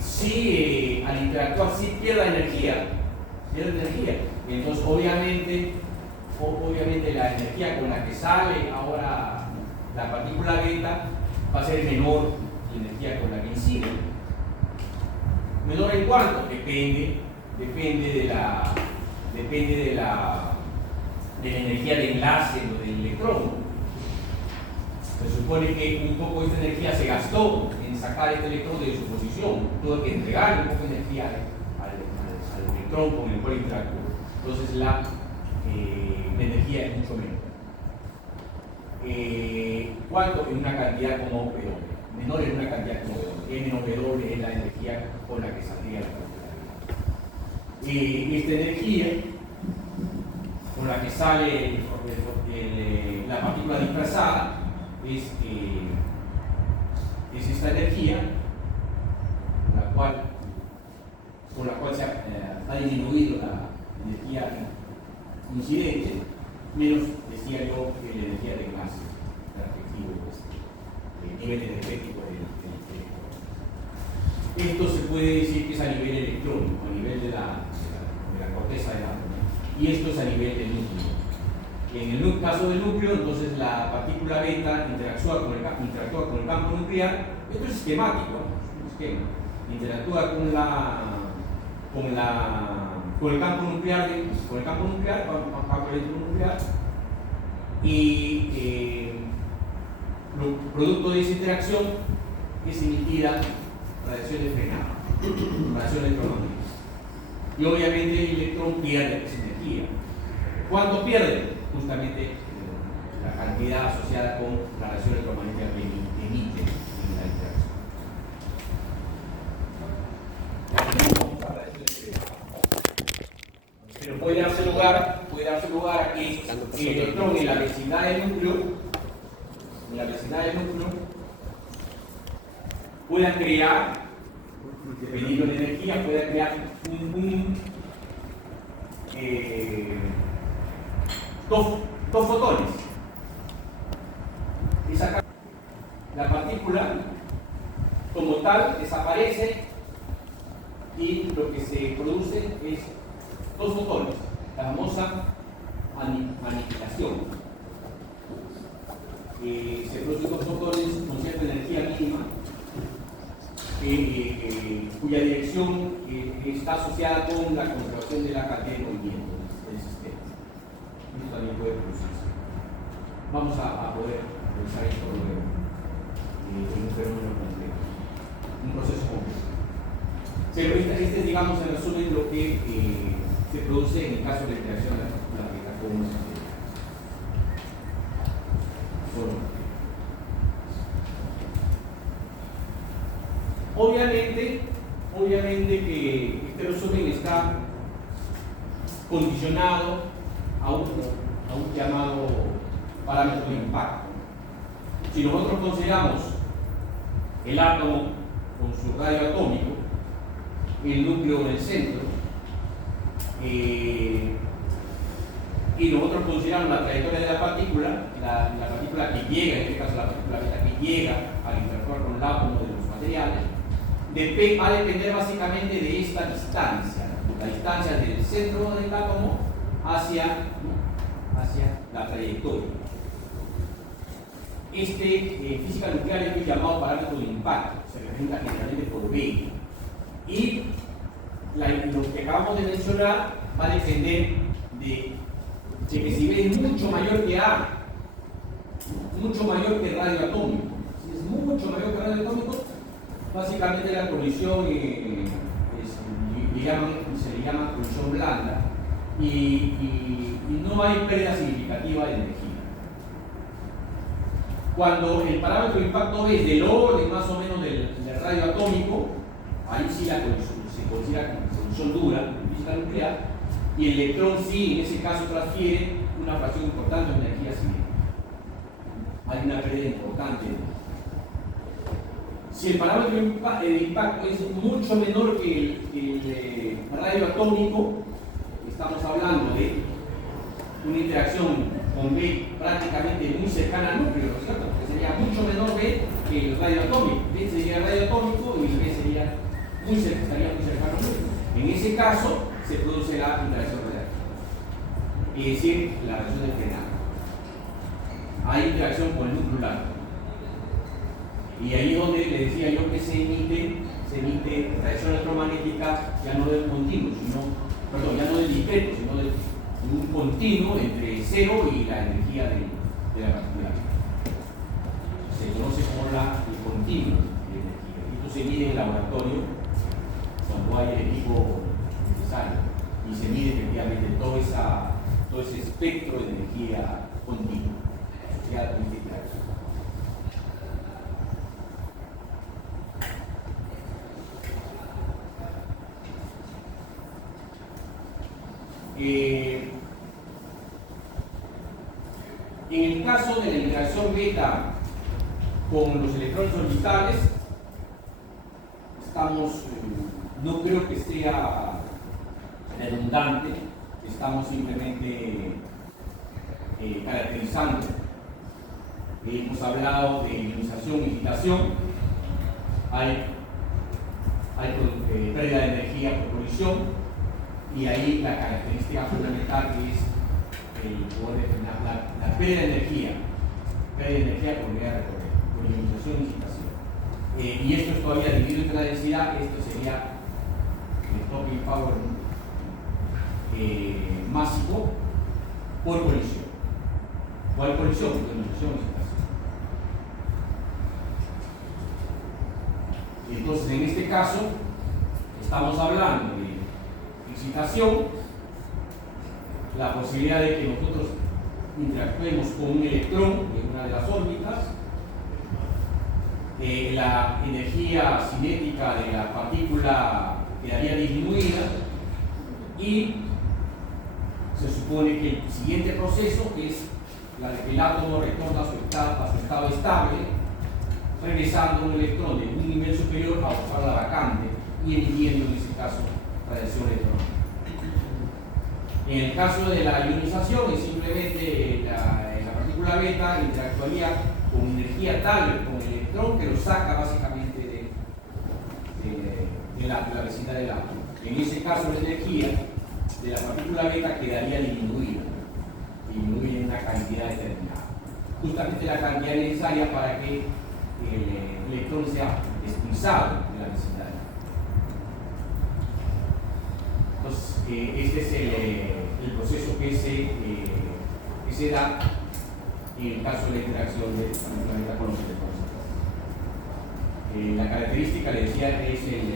si al interactuar sí pierda energía, entonces obviamente la energía con la que sale ahora la partícula beta va a ser menor que la energía con la que incide. ¿Menor en cuánto? Depende de la energía de enlace o del electrón. Se supone que un poco de esta energía se gastó en sacar este electrón de su posición. Tuvo que entregar un poco de energía al electrón con el cual interactúa. Entonces la energía es mucho menor. ¿Cuánto? En una cantidad como P. menor en una cantidad como W. M menos W es la energía con la que saldría la partícula beta. Esta energía con la que sale la partícula dispersada es esta energía con la cual se ha disminuido la energía incidente, menos, decía yo, que la energía de clase, el nivel energético del electrón. Esto se puede decir que es a nivel electrónico, a nivel de la corteza del átomo, y esto es a nivel del núcleo. En el caso del núcleo, entonces la partícula beta interactúa con el campo nuclear. Esto es esquemático, es un esquema. Interactúa con el campo nuclear, campo electronuclear, y producto de esa interacción es emitida radiación de frenado, radiación electromagnética. Y obviamente el electrón pierde esa energía. ¿Cuánto pierde? Justamente la cantidad asociada con la radiación electromagnética que emite en la interacción. Pero puede darse lugar a que el electrón en la vecindad del núcleo, pueda crear, dependiendo de la energía, pueda crear dos fotones. La partícula como tal desaparece y lo que se produce es dos fotones, la famosa aniquilación. Se producen dos fotones con cierta energía mínima, cuya dirección está asociada con la conservación de la cantidad de movimiento del sistema. Esto también puede producirse. Vamos a poder revisar esto luego en un fenómeno complejo, un proceso complejo. Pero este es, digamos, en resumen lo que se produce en el caso de la interacción de la partícula beta con un sistema. Obviamente que este resumen está condicionado a un llamado parámetro de impacto. Si nosotros consideramos el átomo con su radio atómico, el núcleo en el centro, y nosotros consideramos la trayectoria de la partícula que llega, en este caso la partícula beta que llega al interactuar con el átomo de los materiales, va a depender básicamente de esta distancia, la distancia del centro del átomo hacia la trayectoria. Física nuclear es el llamado parámetro de impacto, se representa generalmente por B. Y lo que acabamos de mencionar va a depender de que si B es mucho mayor que A, mucho mayor que el radio atómico. Si es mucho mayor que el radio atómico, básicamente la colisión se le llama colisión blanda y no hay pérdida significativa de energía. Cuando el parámetro de impacto es del orden más o menos del radio atómico, ahí sí la colisión se considera como colisión dura en física nuclear, y el electrón sí, en ese caso, transfiere una fracción importante de energía cinética. Hay una pérdida importante de energía. Si el parámetro de impacto es mucho menor que el radio atómico, estamos hablando de una interacción con B prácticamente muy cercana al núcleo, ¿no es cierto? Porque sería mucho menor B que el radio atómico. B sería el radio atómico y B estaría muy cercano al núcleo. En ese caso se produce la interacción radiactiva, es decir, la reacción de frenado. Hay interacción con el núcleo blanco. Y ahí es donde le decía yo que se emite radiación electromagnética ya no del continuo, ya no del discreto, sino de un continuo entre cero y la energía de la partícula. Se conoce como el continuo de energía. Esto se mide en el laboratorio cuando hay el equipo necesario y se mide efectivamente todo ese espectro de energía continua. En el caso de la interacción beta con los electrones orbitales, no creo que sea redundante, estamos simplemente caracterizando. Hemos hablado de ionización y excitación, hay pérdida de energía por colisión, y ahí la característica fundamental es el poder determinar la pérdida de energía por unidad de recorrido, por ionización y excitación. Y esto es todavía dividido entre la densidad. Esto sería el stopping power másico por colisión. ¿Cuál colisión? Ionización y excitación. Entonces, en este caso, estamos hablando de excitación, la posibilidad de que nosotros interactuemos con un electrón en una de las órbitas, la energía cinética de la partícula quedaría disminuida, y se supone que el siguiente proceso es la de que el átomo retorna a su estado estable, regresando un electrón de un nivel superior a ocupar la vacante y emitiendo en ese caso radiación electrónica. En el caso de la ionización, es simplemente la partícula beta interactuaría con energía tal, con el electrón, que lo saca básicamente de la vecindad del átomo. En ese caso, la energía de la partícula beta quedaría disminuida en una cantidad determinada, justamente la cantidad necesaria para que el electrón sea expulsado de la vecindad. Entonces, este es el proceso que se da en el caso de la interacción de la partícula beta con los electrones. La característica, le decía, es el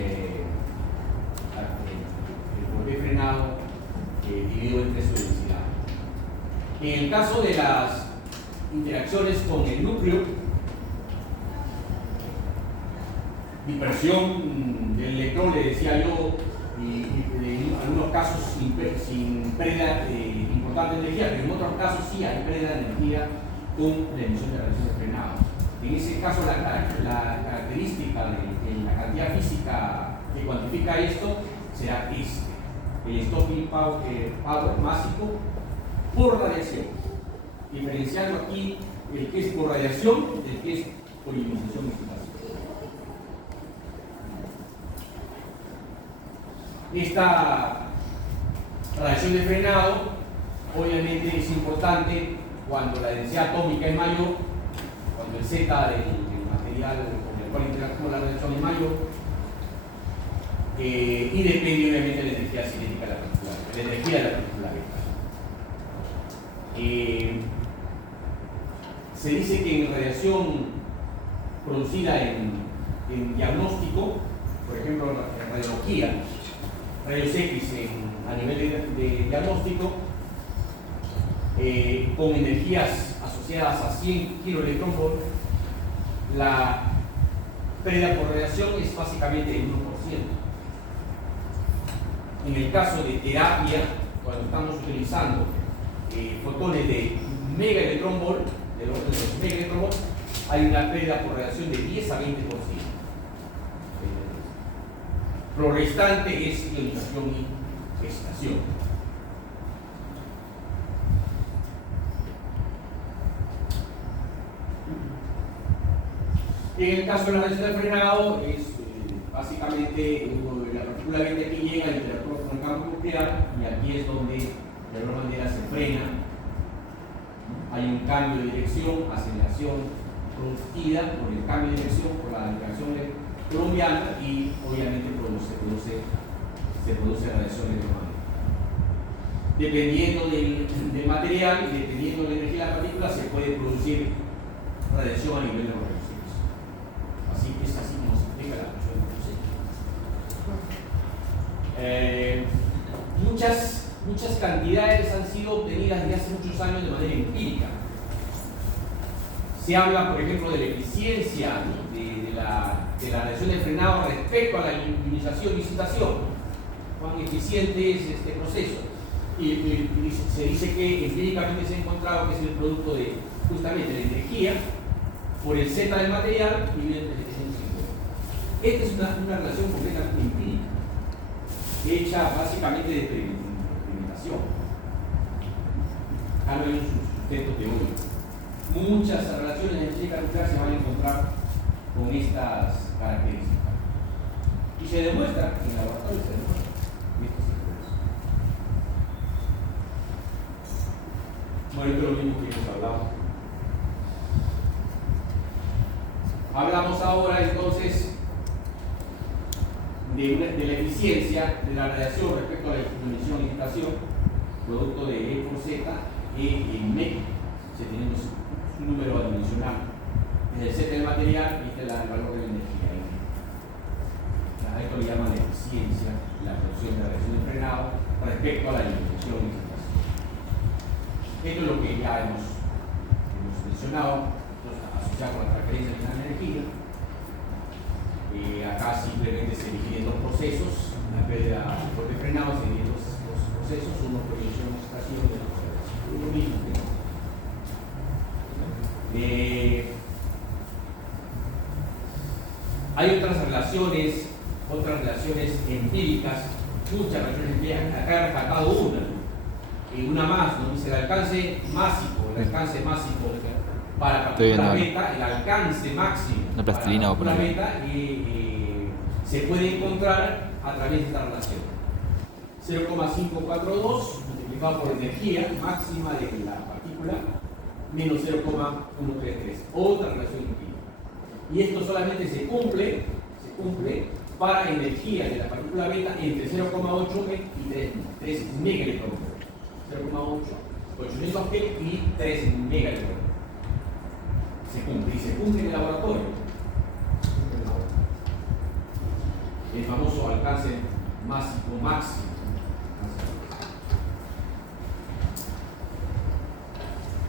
poder frenado dividido entre su densidad. En el caso de las interacciones con el núcleo, dispersión del electrón, le decía yo, y en algunos casos sin pérdida importante de energía, pero en otros casos sí hay pérdida de energía con la emisión de radiaciones frenadas. En ese caso, la característica de la cantidad física que cuantifica esto será el stopping power másico por radiación, diferenciando aquí el que es por radiación del que es por ionización y excitación. Esta radiación de frenado obviamente es importante cuando la densidad atómica es mayor, cuando el Z del material con el cual interactúa la radiación es mayor, y depende obviamente de la energía cinética de la partícula, la energía de la partícula beta. Se dice que en radiación producida en diagnóstico, por ejemplo en radiología, rayos X a nivel de diagnóstico, con energías asociadas a 100 kiloelectronvolt, la pérdida por radiación es básicamente del 1%. En el caso de terapia, cuando estamos utilizando fotones de megaelectronvolt, del orden de los megaelectronvolt, hay una pérdida por radiación de 10 a 20%. Lo restante es ionización y excitación. En el caso de la radiación de frenado, es básicamente la partícula beta que llega interactúa con el campo nuclear, y aquí es donde de alguna manera se frena. Hay un cambio de dirección, aceleración producida por el cambio de dirección, por la interacción colombiana, y obviamente se produce radiación electromagnética. Dependiendo del material y dependiendo de la energía de la partícula, se puede producir radiación a nivel de los rayos X. Así que es así como se explica la función del proceso. Muchas cantidades han sido obtenidas desde hace muchos años de manera empírica. Se habla, por ejemplo, de la eficiencia de la radiación de frenado respecto a la ionización y excitación. Cuán eficiente es este proceso. y se dice que empíricamente se ha encontrado que es el producto de justamente la energía por el Z del material y el Esta es una relación completamente empírica, hecha básicamente de experimentación. Acá no hay un sustento teórico. Muchas relaciones en física nuclear se van a encontrar con estas características. Y se demuestra en el laboratorio, se demuestra. Bueno, esto es lo mismo que hemos hablado. Hablamos ahora entonces de la eficiencia de la radiación respecto a la emisión y estación, producto de E por Z, E en M. Si tenemos un número adimensional. Es el Z del material y este es el valor de la energía. A esto le llaman la eficiencia, la producción de la reacción de frenado respecto a la emisión y estación. Esto es lo que ya hemos mencionado, asociado con la transferencia de la energía. Acá simplemente se dividen dos procesos, en vez de frenado se dividen dos procesos, uno por inyección y extracción de lo mismo. Hay otras relaciones empíricas, muchas relaciones empíricas. Acá he rescatado una más, ¿no? Dice el alcance másico para partícula beta, el alcance máximo una plastilina para partícula beta se puede encontrar a través de esta relación. 0,542 multiplicado por energía máxima de la partícula menos 0,133, otra relación empírica. Y esto solamente se cumple para energía de la partícula beta entre 0,8 y 3 megaelectronvolts. 0,8, 800 G y 3 megaelectronvolts. Se cumple en el laboratorio. El famoso alcance máximo.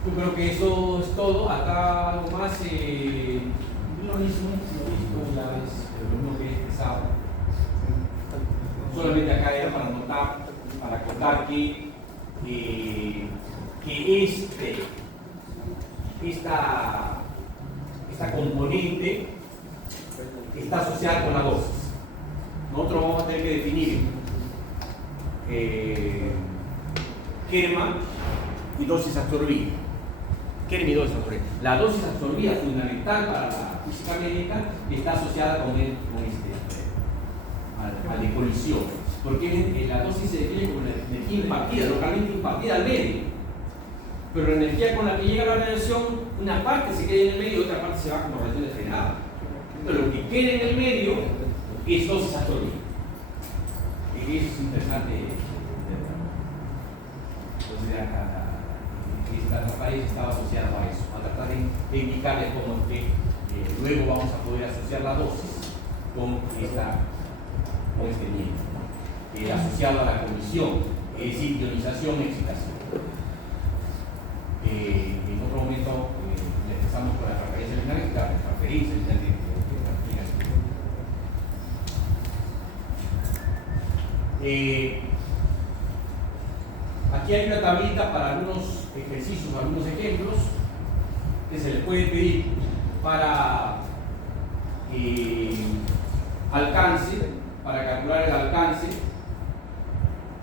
Yo creo que eso es todo. Acá algo más, lo mismo ya ves, lo mismo que he expresado. Solamente acá era para notar, para contar que esta componente está asociada con la dosis. Nosotros vamos a tener que definir kerma y dosis absorbida. Kerma y dosis absorbida. La dosis absorbida fundamental para la física médica está asociada con al de colisión, porque la dosis se define como la energía impartida, localmente impartida al medio. Pero la energía con la que llega la radiación, una parte se queda en el medio y otra parte se va como radiación de frenada. Entonces, lo que queda en el medio es dosis absorbida. Y eso es interesante. Entonces, esta transparencia estaba asociada a eso, a tratar de indicarles cómo es que luego vamos a poder asociar la dosis con este miembro, asociado a la colisión, es decir, ionización y excitación. En otro momento empezamos con la transferencia lineal, la transferencia lineal de aquí hay una tablita para algunos ejercicios, algunos ejemplos que se les puede pedir para alcance, para calcular el alcance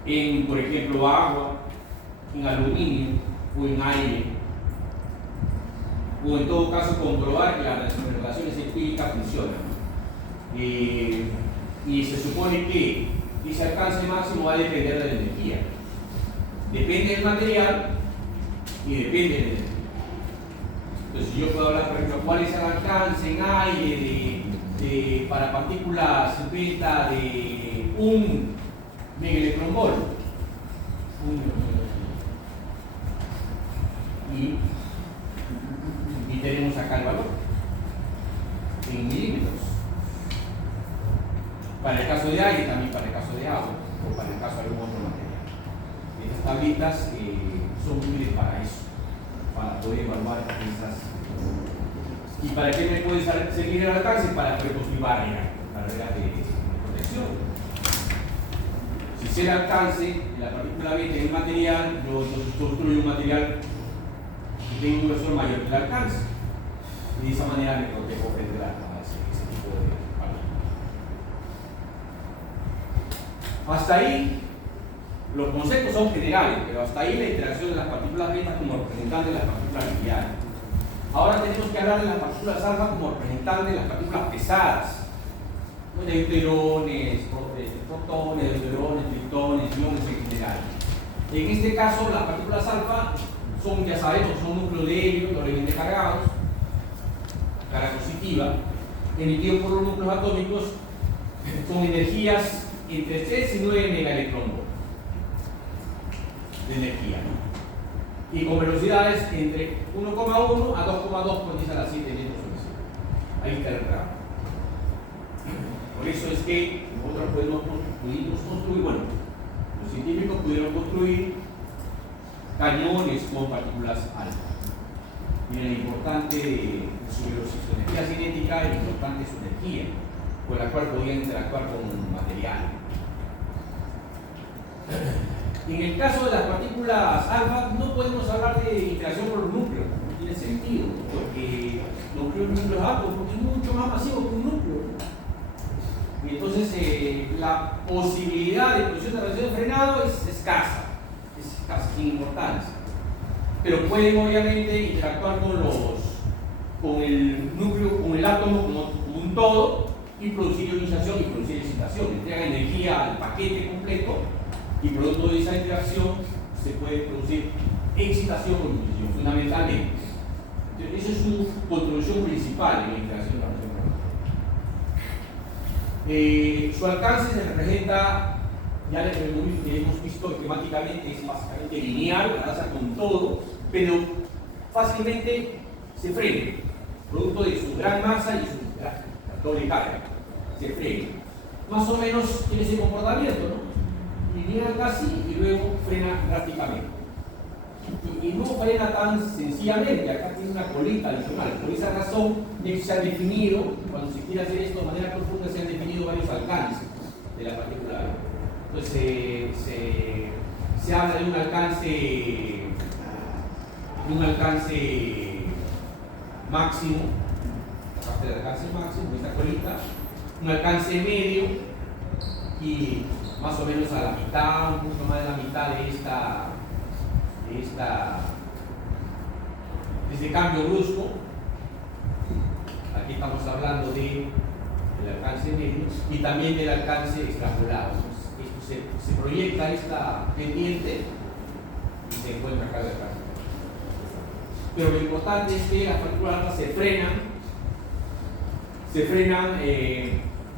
en, por ejemplo, agua, en aluminio o en aire, o en todo caso comprobar que las relaciones empíricas funcionan. Y se supone que ese alcance máximo va a depender de la energía. Depende del material y depende de la energía. Entonces, yo puedo hablar, por ejemplo, cuál es el alcance en aire para partículas beta de 1 megaelectronvolt. Y tenemos acá el valor en milímetros. Para el caso de aire, también para el caso de agua, o para el caso de algún otro material. Estas tablitas son útiles para eso, para poder evaluar esas. ¿Y para qué me puede servir el alcance? Para poder construir barreras de protección. Si sé el alcance de la partícula beta en el material, yo entonces construyo un material que tenga un grosor mayor que el alcance. Y de esa manera me protejo frente a ese tipo de partículas. Hasta ahí, los conceptos son generales, pero hasta ahí la interacción de las partículas beta como representantes de las partículas lineares. Ahora tenemos que hablar de las partículas alfa como representantes de las partículas pesadas. Deuterones, protones, deuterones, tritones, iones en general. En este caso, las partículas alfa son, ya sabemos, son núcleos de helio doblemente cargados, carga positiva, emitidos por los núcleos atómicos con energías entre 3 y 9 megaelectronvolts de energía, ¿no? Y con velocidades entre 1,1 a 2,2 por 10 a la 7 metros sobre segundo. Ahí está el grado. Por eso es que nosotros pudimos construir, bueno, los científicos pudieron construir cañones con partículas alfa. Miren lo importante de su energía cinética y lo importante de su energía, con la cual podían interactuar con material. En el caso de las partículas alfa, no podemos hablar de interacción con los núcleos, no tiene sentido, porque los núcleos átomos es mucho más masivo que un núcleo. Y entonces la posibilidad de producción de reacción de frenado es escasa, sin importancia. Pero pueden obviamente interactuar con el núcleo, con el átomo como un todo y producir ionización y producir excitación. Entrega energía al paquete completo y producto de esa interacción se puede producir excitación o ionización, fundamentalmente. Entonces, esa es su contribución principal en la interacción de la reacción. Su alcance se representa, ya hemos visto esquemáticamente, es básicamente lineal, arrasa con todo, pero fácilmente se frena, producto de su gran masa y su doble carga, se frena. Más o menos tiene ese comportamiento, ¿no? Lineal casi y luego frena drásticamente. Y no frena tan sencillamente, acá tiene una colita adicional. Por esa razón se han definido, cuando se quiere hacer esto de manera profunda, se han definido varios alcances de la partícula. Entonces se habla de un alcance máximo, aparte del alcance máximo, esta colita, un alcance medio y más o menos a la mitad, un poco más de la mitad de este cambio brusco. Aquí estamos hablando del alcance medio y también del alcance extrapolado. Esto se proyecta esta pendiente y se encuentra acá de acá. Pero lo importante es que las partículas alfa se frenan,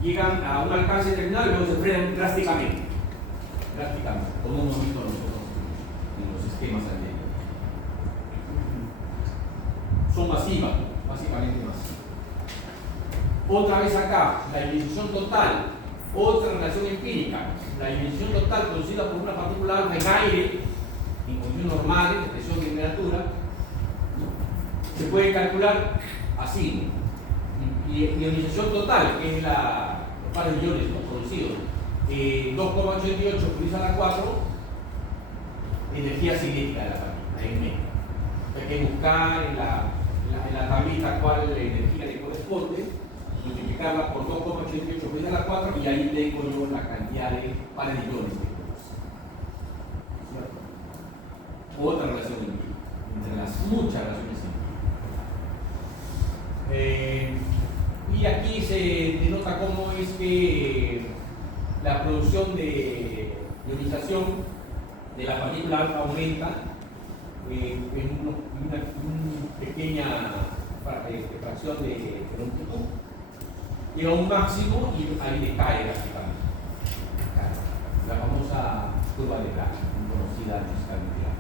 llegan a un alcance determinado y luego se frenan drásticamente, como hemos visto nosotros en los esquemas anteriores. Son masivas, básicamente masivas. Otra vez acá, la ionización total, otra relación empírica. La ionización total producida por una partícula alfa en aire, en condiciones normales, de presión y temperatura, se puede calcular así. Y ionización total, que es los pares de iones producidos, 2,88 por 10 a la 4, energía cinética de la partícula, en medio. Hay que buscar en la tablita cuál energía le corresponde, multiplicarla por 2,88 por 10 a la 4 y ahí tengo yo la cantidad de pares de iones que produce. Otra relación entre las muchas relaciones empíricas. Y aquí se denota cómo es que la producción de ionización de la partícula alfa aumenta en una pequeña fracción de longitud. Llega a un máximo y ahí decae drásticamente. La famosa curva de Planck, conocida en física nuclear.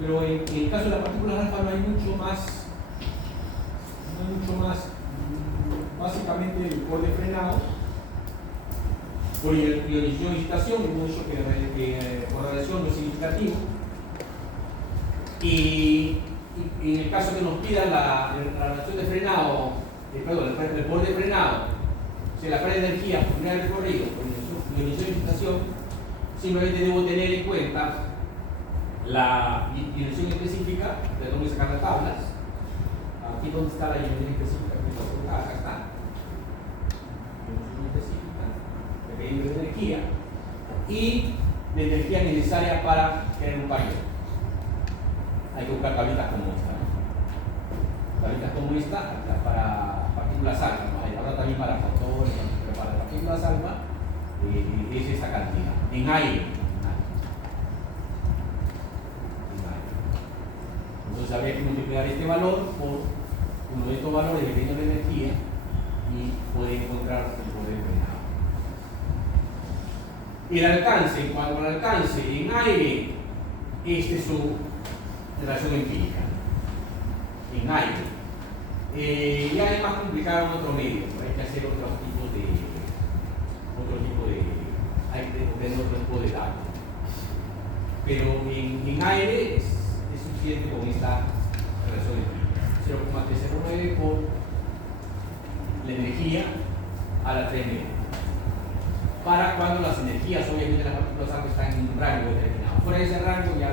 Pero en el caso de la partícula alfa no hay mucho más, básicamente el borde frenado por ionización y excitación, hemos dicho que por radiación no es significativo. Y en el caso que nos pidan la relación de frenado, el borde frenado Si la pérdida de energía por unidad de recorrido por disminución de excitación, simplemente debo tener en cuenta la disminución específica, de dónde sacar las tablas. Aquí donde está la disminución específica, acá está. Disminución específica, requerimiento de energía y de energía necesaria para tener un paño. Hay que buscar tablitas como esta. Tablitas como esta para partículas alfa, ¿no? Hay ahora también para fotones, pero para partículas alfa es esta cantidad. En aire. Entonces habría que multiplicar este valor por uno de estos valores dependiendo de la energía y poder encontrar el poder determinado. El alcance, en cuanto al alcance en aire, esta es su relación empírica. En aire. Ya es más complicado en otro medio, hay que hacer otro tipo de hay que obtener otro tipo de datos. Pero en aire es suficiente con esta relación empírica. 0,309 por la energía a la 3 media. Para cuando las energías, obviamente las partículas altas están en un rango determinado. Fuera de ese rango ya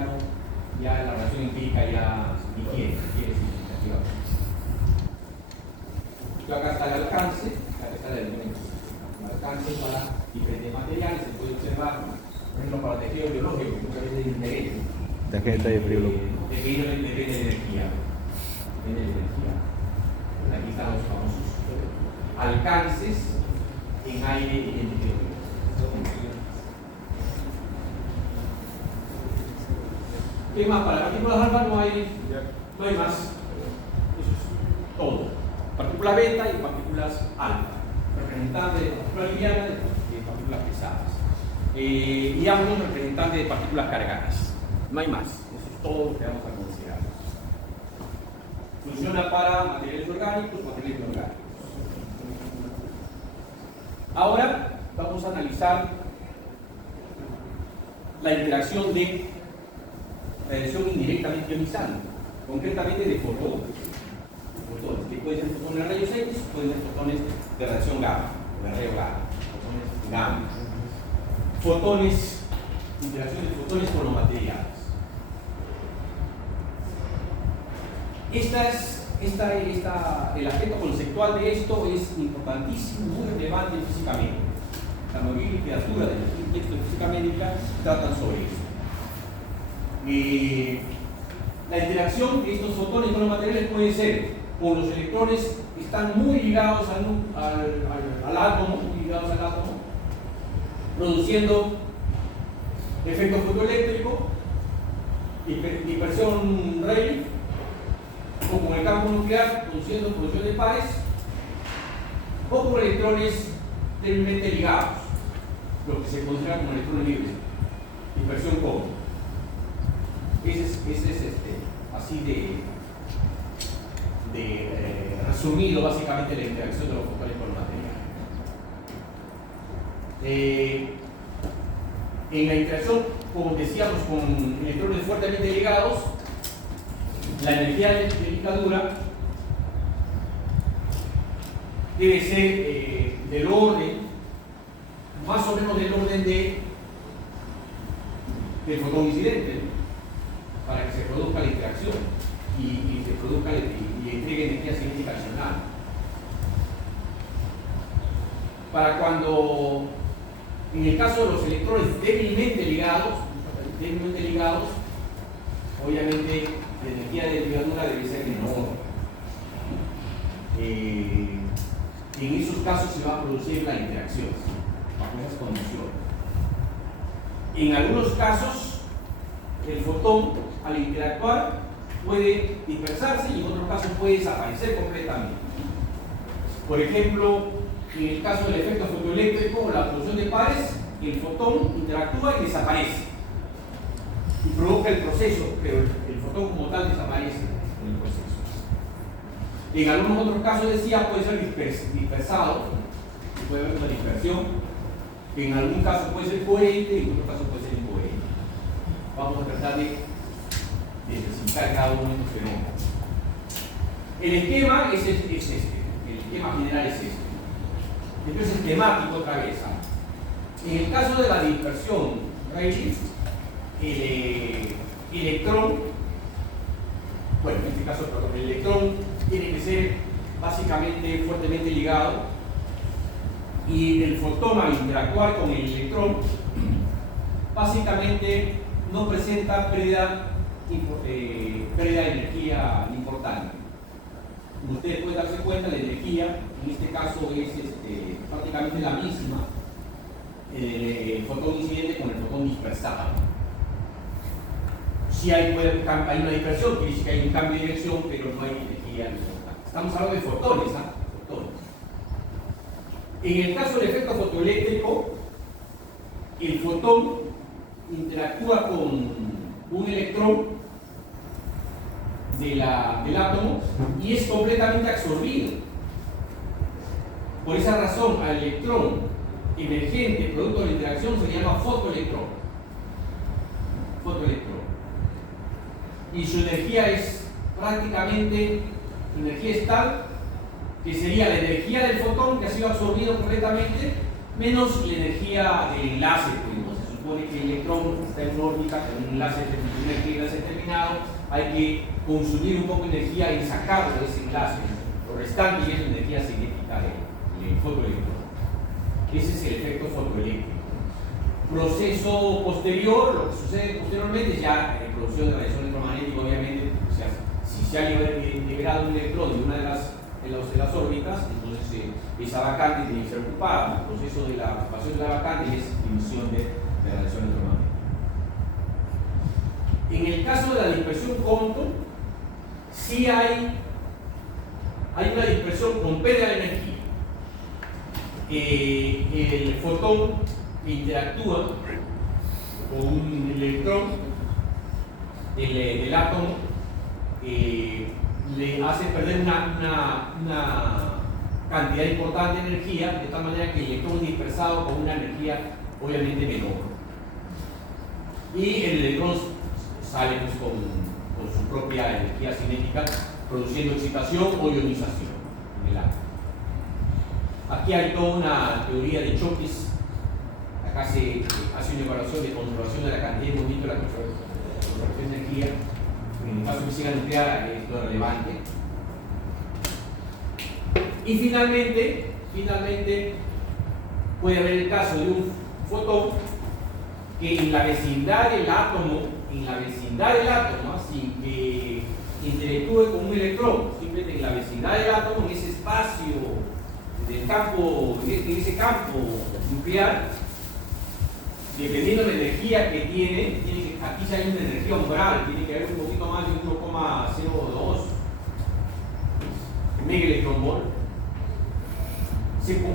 la relación empírica ya difiere significativamente. Acá está el alcance, acá está la dimensión. El alcance para diferentes materiales se puede observar, por ejemplo, para tejido biológico, que muchas veces es diferente. Tarjeta de frío. Depende de la energía. Aquí están los famosos alcances en aire y en tejido biológico. ¿Qué más? Para partículas alfa no hay más. Eso es todo. Partículas beta y partículas alfa. Representantes de partículas livianas y de partículas pesadas. Y ambos representantes de partículas cargadas. No hay más. Eso es todo lo que vamos a considerar. Funciona para materiales orgánicos, materiales inorgánicos. Ahora vamos a analizar la interacción de radiación indirectamente ionizante, concretamente de fotones, que pueden ser fotones de rayos X, pueden ser fotones de radiación gamma, de rayo gamma, fotones gamma. Fotones, interacción de fotones con los materiales. El aspecto conceptual de esto es importantísimo, muy relevante físicamente. La mayoría de literatura de los textos de física médica tratan sobre eso. La interacción de estos fotones con los materiales puede ser con los electrones que están muy ligados al átomo, produciendo efecto fotoeléctrico, dispersión Rayleigh, o con el campo nuclear produciendo producción de pares, o con electrones débilmente ligados, lo que se considera como electrones libres, dispersión común. Ese es así de resumido básicamente la interacción de los fotones con los materiales. En la interacción, como decíamos, con electrones fuertemente ligados, la energía de picadura debe ser del orden, más o menos del orden del fotón incidente, ¿no? Para que se produzca la interacción y se produzca y entregue energía cinética adicional. Para cuando, en el caso de los electrones débilmente ligados, obviamente la energía de ligadura debe ser menor. En esos casos se va a producir la interacción bajo esas condiciones. En algunos casos, el fotón al interactuar puede dispersarse y en otros casos puede desaparecer completamente. Por ejemplo, en el caso del efecto fotoeléctrico o la producción de pares, el fotón interactúa y desaparece y provoca el proceso, pero el fotón como tal desaparece en el proceso. En algunos otros casos, decía, puede ser dispersado, puede haber una dispersión. En algún caso puede ser coherente y en otro caso puede ser incoherente. Vamos a tratar de especificar cada uno de estos fenómenos. El esquema es este, el esquema general es este. Entonces, esquemático otra vez. En el caso de la dispersión Rayleigh, el electrón, bueno, en este caso, perdón, el electrón tiene que ser básicamente fuertemente ligado y el fotón al interactuar con el electrón básicamente no presenta pérdida de energía importante. Como ustedes pueden darse cuenta, la energía en este caso es prácticamente la misma el fotón incidente con el fotón dispersado. Si hay una dispersión, quiere decir que hay un cambio de dirección, pero no hay energía importante. Estamos hablando de fotones, fotones. En el caso del efecto fotoeléctrico, el fotón interactúa con un electrón del átomo y es completamente absorbido. Por esa razón, al electrón emergente producto de la interacción se llama fotoelectrón. Y su energía es prácticamente, su energía es tal que sería la energía del fotón que ha sido absorbido completamente menos la energía del enlace. Pues, se supone que el electrón está en una órbita con un enlace determinado, hay que consumir un poco de energía y sacarlo de ese enlace. Lo restante es la energía cinética del fotoelectrón. Ese es el efecto fotoeléctrico. Proceso posterior, lo que sucede posteriormente, ya en producción de radiación electromagnética, obviamente, si se ha liberado un electrón de una de las órbitas, entonces esa vacante tiene que ser ocupada. El proceso de la ocupación de la vacante es emisión de radiación electromagnética. En el caso de la dispersión Compton, sí hay una dispersión con pérdida de energía. El fotón que interactúa con un electrón del átomo le hace perder una cantidad importante de energía, de tal manera que el electrón es dispersado con una energía obviamente menor. Y el electrón sale pues, con su propia energía cinética, produciendo excitación o ionización en el átomo. Aquí hay toda una teoría de choques. Acá se hace una evaluación de conservación de la cantidad de movimiento de la conservación de energía. En el caso de física nuclear es lo relevante. Y finalmente puede haber el caso de un fotón que en la vecindad del átomo, sin que interactúe con un electrón, simplemente en la vecindad del átomo, en ese espacio del campo, en ese campo nuclear, dependiendo de la energía que tiene aquí se hay una energía umbral, tiene que haber un poquito más de 1,02 megaelectronvolt.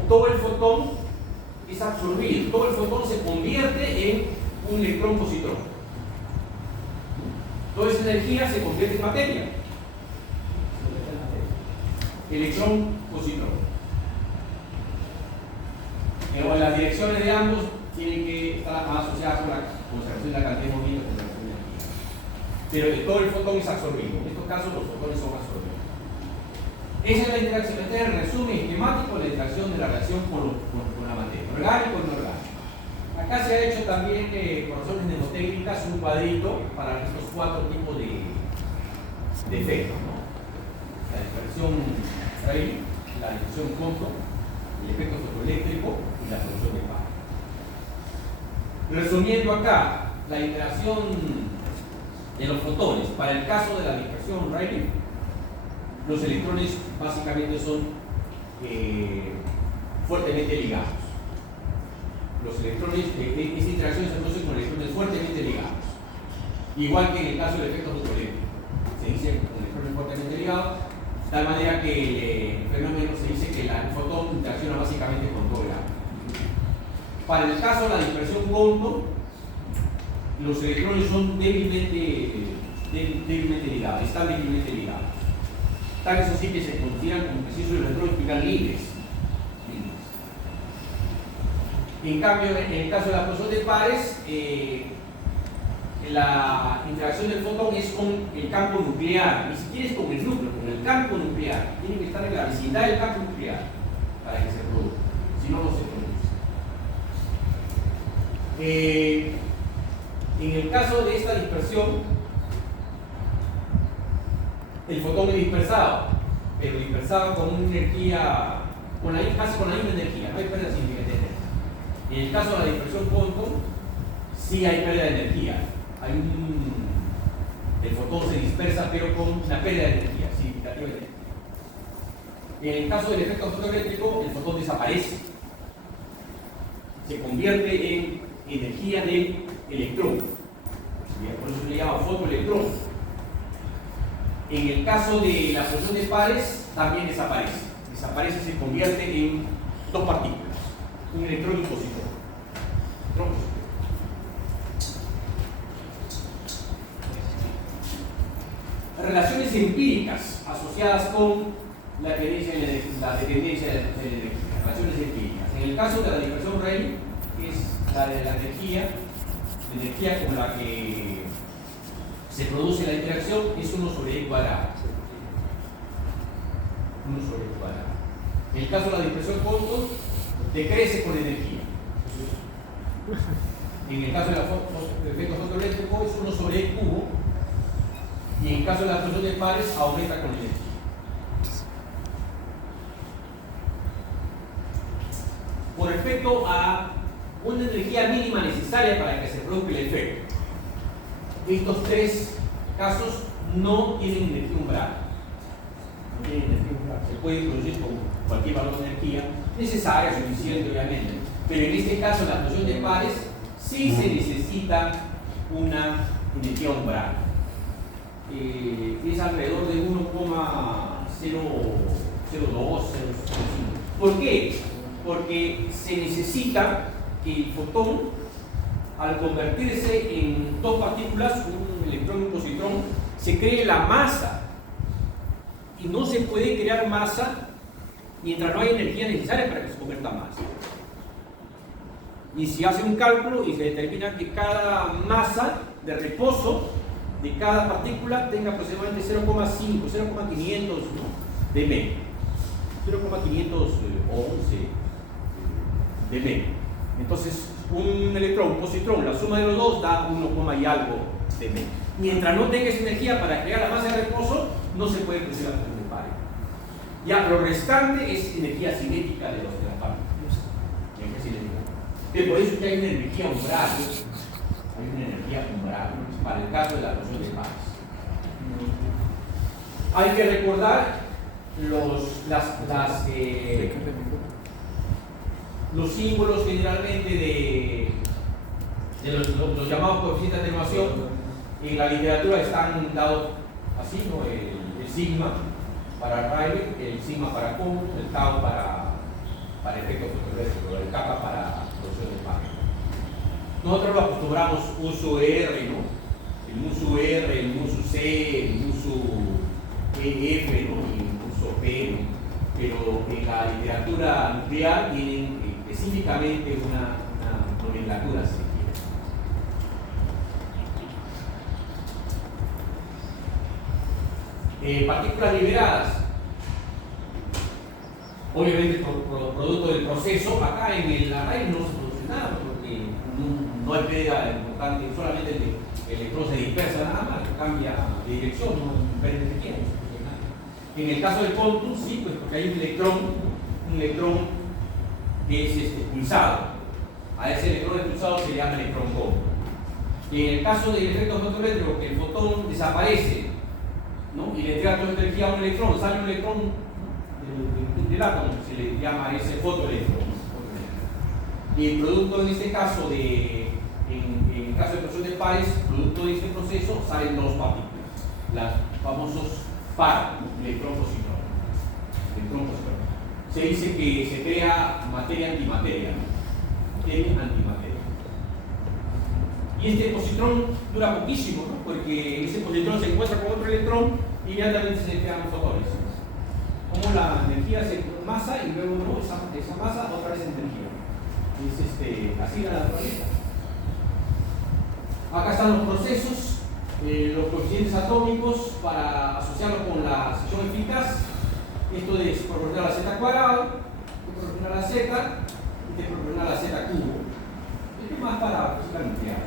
Todo el fotón es absorbido, todo el fotón se convierte en un electrón positrón. Toda esa energía se convierte en materia. Electrón positrón. Las direcciones de ambos tienen que estar más asociadas con la conservación de la cantidad de movimiento y conservación de energía. Pero todo el fotón es absorbido. En estos casos los fotones son absorbidos. Esa es la interacción. Este es el resumen esquemático de la interacción de la reacción con la materia, orgánico y no orgánico. Acá se ha hecho también, por razones mnemotécnicas, un cuadrito para estos 4 tipos de efectos, ¿no? La dispersión Rayleigh, la dispersión Compton, el efecto fotoeléctrico y la producción de Parry. Resumiendo acá, la interacción de los fotones. Para el caso de la dispersión Rayleigh, los electrones básicamente son fuertemente ligados. Los electrones, esta interacción se produce con electrones fuertemente ligados. Igual que en el caso del efecto fotoeléctrico. Se dice con electrones fuertemente ligados, de tal manera que el fenómeno se dice que el fotón interacciona básicamente con todo el átomo. Para el caso de la dispersión Compton, los electrones son débilmente ligados, están débilmente ligados. Tal es así que se consideran como que si esos electrones estuvieran libres. En cambio, en el caso de la fusión de pares, la interacción del fotón es con el campo nuclear, ni siquiera es con el núcleo, con el campo nuclear. Tiene que estar en la vecindad del campo nuclear para que se produzca. Si si no, no se produce. En el caso de esta dispersión, el fotón es dispersado, pero dispersado con una energía, casi con la misma energía, no hay pérdida significativa de energía. En el caso de la dispersión Compton, sí hay pérdida de energía. El fotón se dispersa, pero con una pérdida de energía significativa de energía. En el caso del efecto fotoeléctrico, el fotón desaparece, se convierte en energía del electrón, por eso se le llama fotoelectrón. En el caso de la fusión de pares, también desaparece. Desaparece, se convierte en dos partículas, un electrón y un positrón. Relaciones empíricas asociadas con la dependencia de la energía. Relaciones empíricas. En el caso de la dispersión Rayleigh, que es la de la energía con la que se produce la interacción, es 1 sobre E cuadrado. 1 sobre E cuadrado. En el caso de la dispersión Compton, decrece con energía. En el caso del efecto fotoeléctrico es 1 sobre E cubo, y en el caso de la fusión de pares aumenta con energía. Con respecto a una energía mínima necesaria para que se produzca el efecto, estos tres casos no tienen energía umbral. No tienen energía umbral. Se puede producir con cualquier valor de energía necesaria, suficiente obviamente, pero en este caso, en la fusión de pares, sí se necesita una energía umbral. Es alrededor de 1,002, 0,05. ¿Por qué? Porque se necesita que el fotón, al convertirse en dos partículas, un electrón y un positrón, se cree la masa. Y no se puede crear masa mientras no hay energía necesaria para que se convierta en masa. Y si hace un cálculo y se determina que cada masa de reposo de cada partícula tenga aproximadamente 0,5, 0,500 de M, 0,511 de M. Entonces, un electrón, un positrón, la suma de los dos da 1, y algo de M. Mientras no tenga esa energía para crear la masa de reposo, no se puede producir la fusión de pares. Ya, lo restante es energía cinética de las partículas. Energía cinética. Por eso es que hay una energía umbral. Hay una energía umbral para el caso de la fusión de pares. Hay que recordar los símbolos generalmente de los llamados coeficientes de atenuación. En la literatura están dados así, ¿no? El sigma para Rayleigh, el sigma para Compton, el tau para efecto fotoeléctrico, el kappa para producción de pares. Nosotros lo acostumbramos uso R, ¿no? El musu R, el musu C, el musu F, ¿no? Y el musu P, ¿no? Pero en la literatura nuclear tienen específicamente una nomenclatura así. Partículas liberadas, obviamente producto del proceso. Acá en el array no se produce nada porque no hay pérdida importante, solamente el electrón se dispersa nada más, cambia de dirección, no pierde energía. En el caso del Compton sí, pues porque hay un electrón que es expulsado. A ese electrón expulsado se llama electrón Compton. Y en el caso del efecto fotoeléctrico, que el fotón desaparece, ¿no? Y le entrega toda esta energía a un electrón, sale un electrón del átomo, se le llama ese fotoelectrón. Y el producto en este caso, en el caso de fusión de pares, producto de este proceso, salen dos partículas, los famosos par, electrón-positrón. Se dice que se crea materia-antimateria, materia-antimateria. Y este positrón dura poquísimo, ¿no? Porque ese positrón se encuentra con otro electrón y inmediatamente se crean fotones. Como la energía se masa y luego ¿no? esa masa otra vez energía. Es así la naturaleza. Acá están los procesos, los coeficientes atómicos para asociarlos con la sección eficaz. Esto es proporcional a z cuadrado, proporcional a z, este proporcional a Z cubo. Esto es más para física nuclear.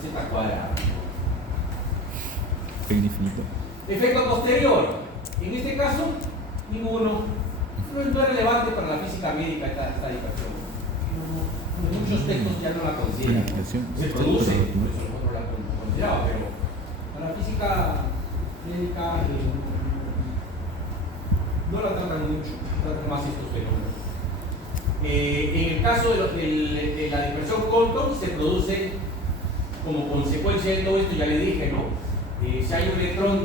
Z cuadrada. Infinito. Efecto posterior. En este caso, ninguno. No es relevante para la física médica esta dispersión. Muchos textos ya no la consideran. Se produce, por eso nosotros la consideramos, pero para la física médica no la tratan mucho, tratan más estos fenómenos. En el caso de la dispersión Compton se produce como consecuencia de todo esto, ya le dije, ¿no? Si hay un electrón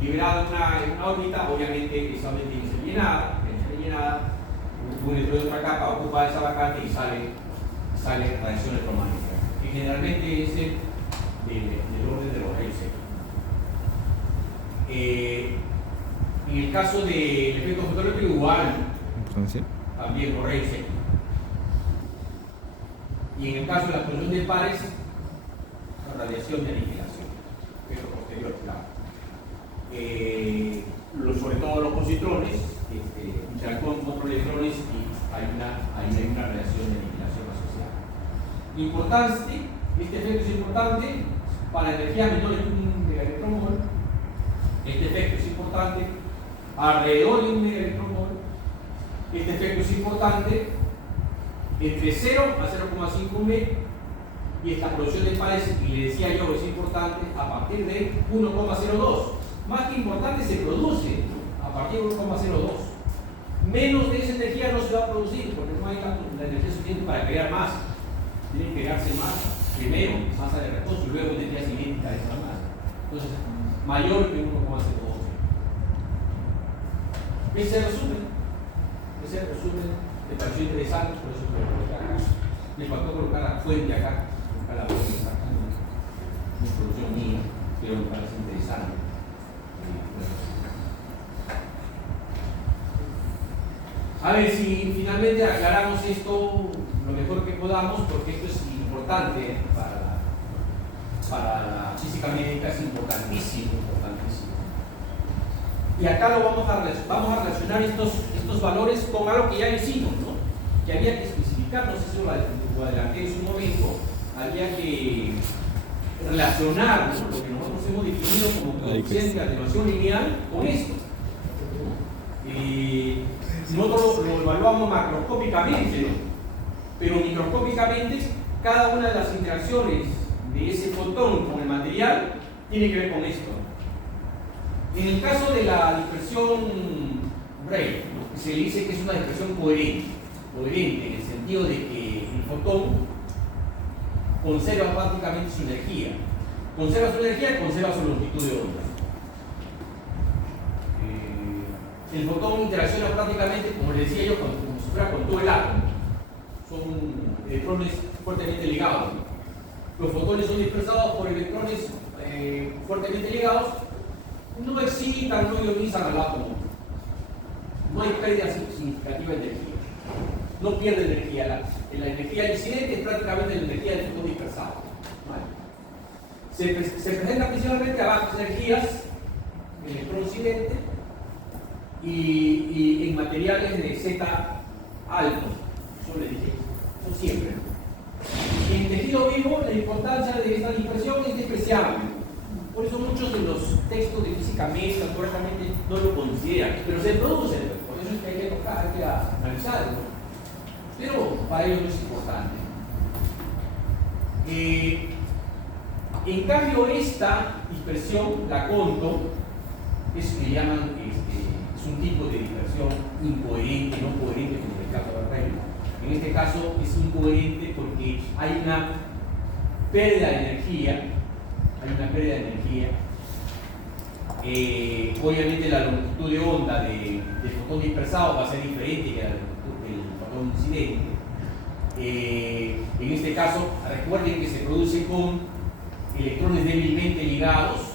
liberado en una órbita, obviamente esa órbita tiene que ser llenada, un electrón de otra capa ocupa esa vacante y sale radiación electromagnética, que generalmente es del orden de los rayos X. En el caso del efecto fotoeléctrico igual, también los rayos X. Y en el caso de la explosión de pares, la radiación de aniquilación, efecto posterior, claro. Sobre todo los positrones interactúan con otros electrones y hay una radiación de aniquilación asociada. Importante, este efecto es importante para energía menor de 1 megaelectronmol. Este efecto es importante alrededor de 1 megaelectronmol. Este efecto es importante entre 0 a 0,5 MeV, y esta producción de pares, y le decía yo, es importante a partir de 1,02. Más que importante, se produce a partir de 1,02. Menos de esa energía no se va a producir porque no hay la energía suficiente para crear más. Tiene que crearse más primero, masa de reposo, y luego energía cinética de esa masa. Entonces, mayor que 1,02. Ese resumen me pareció interesante, por eso lo coloqué acá. Me faltó colocar la fuente acá, colocar la fuente acá. No es producción mía, pero me parece interesante. A ver si finalmente aclaramos esto lo mejor que podamos, porque esto es importante para la física médica, es importantísimo. Y acá vamos a relacionar estos valores con algo que ya hicimos, ¿no? Que había que especificar, no sé si lo adelanté en su momento, había que relacionar, ¿no?, lo que nosotros hemos definido como coeficiente de atenuación lineal con esto. Nosotros lo evaluamos macroscópicamente, ¿no? Pero microscópicamente cada una de las interacciones de ese fotón con el material tiene que ver con esto. En el caso de la dispersión Bray, ¿no?, se dice que es una dispersión coherente en el sentido de que el fotón conserva prácticamente su energía, conserva su longitud de onda. El fotón interacciona prácticamente, como les decía yo, como si fuera con todo el átomo. Son electrones fuertemente ligados. Los fotones son dispersados por electrones fuertemente ligados. No excitan, no ionizan al átomo. No hay pérdida significativa de energía. No pierde energía. La energía incidente es prácticamente la energía del fotón dispersado. ¿Vale? Se presenta principalmente a bajas energías, el electrón incidente, y en materiales de Z altos. Eso le dije, eso siempre. En el tejido vivo, la importancia de esta dispersión es despreciable. Por eso muchos de los textos de física médica correctamente no lo consideran, pero se producen, por eso es que hay que tocar, hay que analizarlo. Pero para ellos no es importante. En cambio, esta dispersión, la Compton, es que llaman, es un tipo de dispersión incoherente, no coherente como en el caso de Rayleigh. En este caso es incoherente porque hay una pérdida de energía. Obviamente la longitud de onda del fotón dispersado va a ser diferente que la longitud del fotón incidente. En este caso, recuerden que se produce con electrones débilmente ligados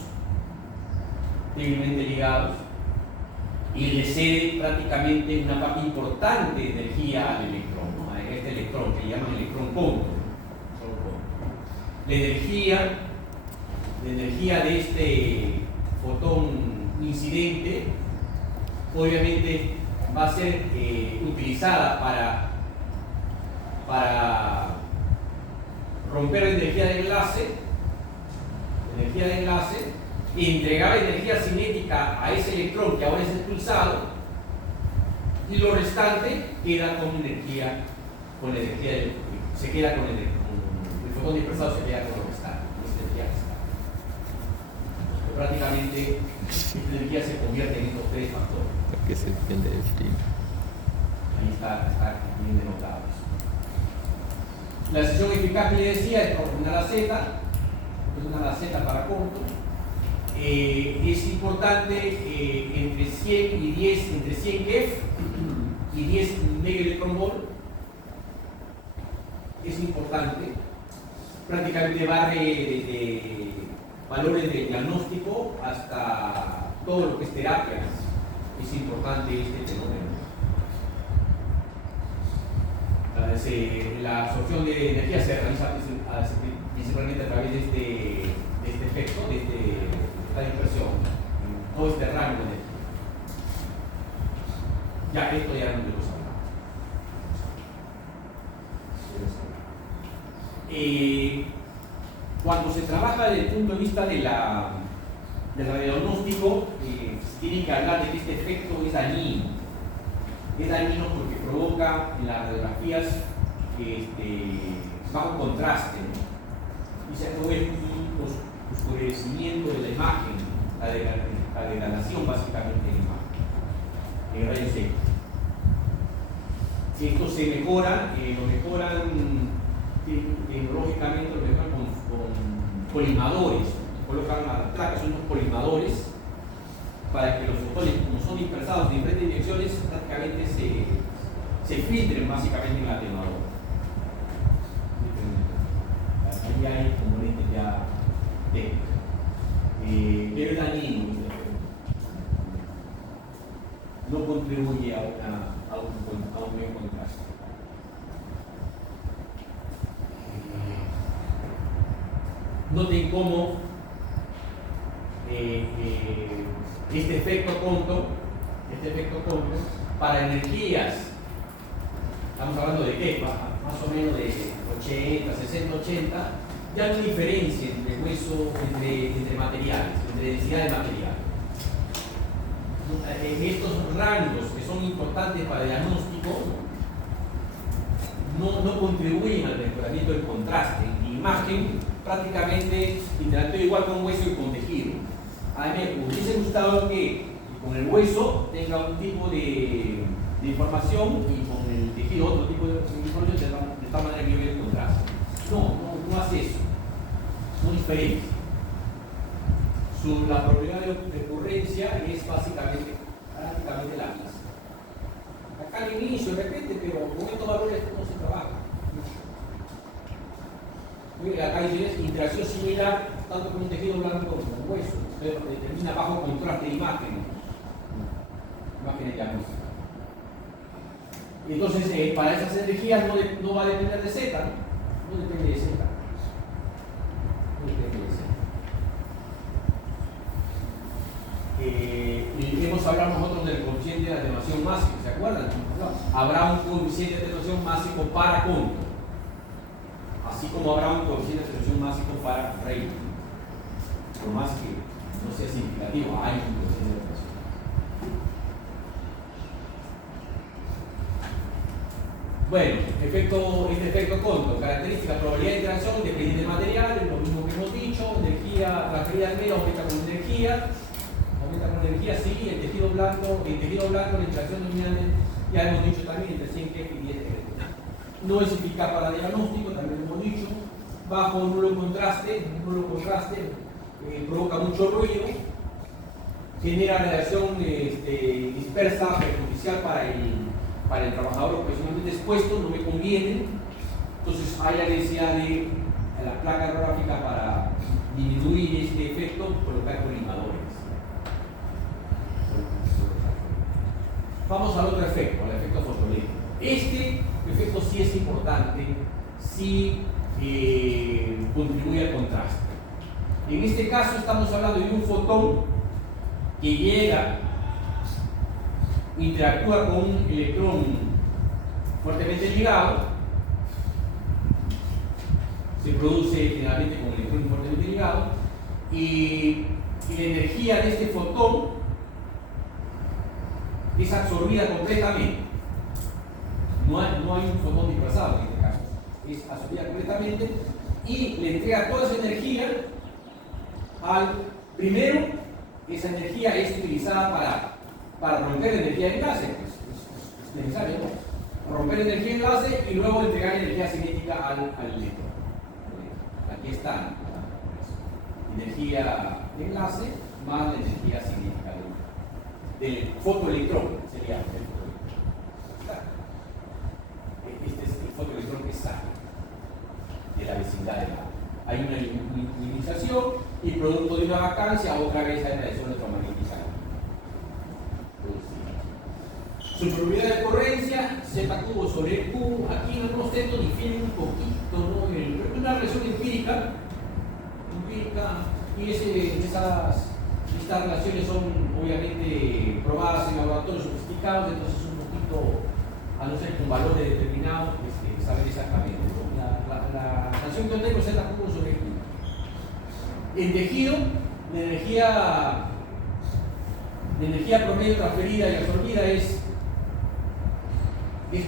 y le cede prácticamente una parte importante de energía al electrón, ¿no?, a este electrón que le llaman electrón Compton. La energía de este fotón incidente obviamente va a ser utilizada para romper la energía de enlace, y entregar energía cinética a ese electrón que ahora es expulsado, y lo restante queda con energía del, se queda con el fotón dispersado, se queda con lo restante, con esta energía restante. Prácticamente esta energía se convierte en estos tres factores. Porque se depende del frío. Ahí está bien denotado. La sección eficaz que le decía es ordenar la Z para corto. Es importante entre 100 y 10, entre 100 keV y 10 megaelectronvolt. Es importante. Prácticamente va de valores de diagnóstico hasta todo lo que es terapia. Es importante este fenómeno. La absorción de energía se realiza principalmente a través de este efecto, de esta dispersión, todo este rango de energía. Ya, esto ya no lo sabemos. Cuando se trabaja desde el punto de vista del radiodiagnóstico, se tiene que hablar de que este efecto es dañino. Es dañino porque provoca en las radiografías bajo contraste, ¿no? Y se produce un oscurecimiento de la imagen, la degradación básicamente de la imagen, en rayos X. Si esto se mejora, lo mejoran tecnológicamente, lo mejoran con colimadores, colocan las placas, son unos colimadores para que los fotones, como son dispersados en diferentes direcciones, prácticamente se filtren básicamente en el atenuador. Ahí hay componentes ya técnicos. Pero es dañino, no contribuye a un buen contraste. Noten cómo este efecto Compton para energías, estamos hablando de qué, más o menos de 80, 60, 80, ya no hay diferencia entre hueso, entre materiales, entre densidad de material. Estos rangos que son importantes para el diagnóstico no contribuyen al mejoramiento del contraste. La imagen prácticamente interactúa igual con hueso y con tejido. Además, me hubiese gustado que con el hueso tenga un tipo de información y con el tejido otro tipo de información, de tal manera que yo vea el contraste. No hace eso, no diferencia. La probabilidad de ocurrencia es básicamente, prácticamente la misma. Acá al inicio, de repente, pero con estos valores no se trabaja. Acá hay interacción similar tanto con un tejido blando como con un hueso, pero determina bajo contraste de imágenes diagnósticas. Entonces, para esas energías no va a depender de Z, no depende de Z. Y hemos hablado nosotros del coeficiente de atenuación máximo, ¿se acuerdan? Habrá un coeficiente de atenuación máximo para Compton, así como habrá un coeficiente de atenuación máximo para Rayleigh. Por más que no sea significativo, hay un coeficiente de atenuación. Bueno, este efecto Compton, características, probabilidad de interacción, dependiente del material, lo mismo que hemos dicho, energía transferida al medio aumenta con energía, sí, el tejido blanco, la interacción dominante, ya hemos dicho también, entre 100 keV y 10 keV. No es eficaz para diagnóstico, también lo hemos dicho, bajo nulo contraste, provoca mucho ruido, genera radiación dispersa, perjudicial para el trabajador profesionalmente expuesto, no me conviene. Entonces hay la necesidad de la placa gráfica para disminuir este efecto, colocar colimadores. Vamos al otro efecto, al efecto fotoeléctrico. Este efecto sí es importante, sí contribuye al contraste. En este caso estamos hablando de un fotón que llega interactúa con un electrón fuertemente ligado, se produce generalmente con un electrón fuertemente ligado, y la energía de este fotón es absorbida completamente. No hay un fotón dispersado en este caso, es absorbida completamente y le entrega toda esa energía primero. Esa energía es utilizada para romper energía de enlace, es necesario, ¿no? Romper energía de enlace y luego entregar energía cinética al electrón. Aquí está energía de enlace más la energía cinética del fotoelectrón, sería el fotoelectrón. Este es el fotoelectrón que está de la vecindad del lado. Hay una ionización y producto de una vacancia otra vez hay radiación electromagnética. Su probabilidad de ocurrencia, Z cubo sobre Q, aquí en algunos textos difieren un poquito, ¿no? Es una relación empírica, y estas relaciones son obviamente probadas en laboratorios sofisticados, entonces un poquito, a no ser con valores determinados, saber exactamente, ¿no? La relación que yo tengo es Z cubo sobre Q. En tejido, la energía promedio transferida y absorbida es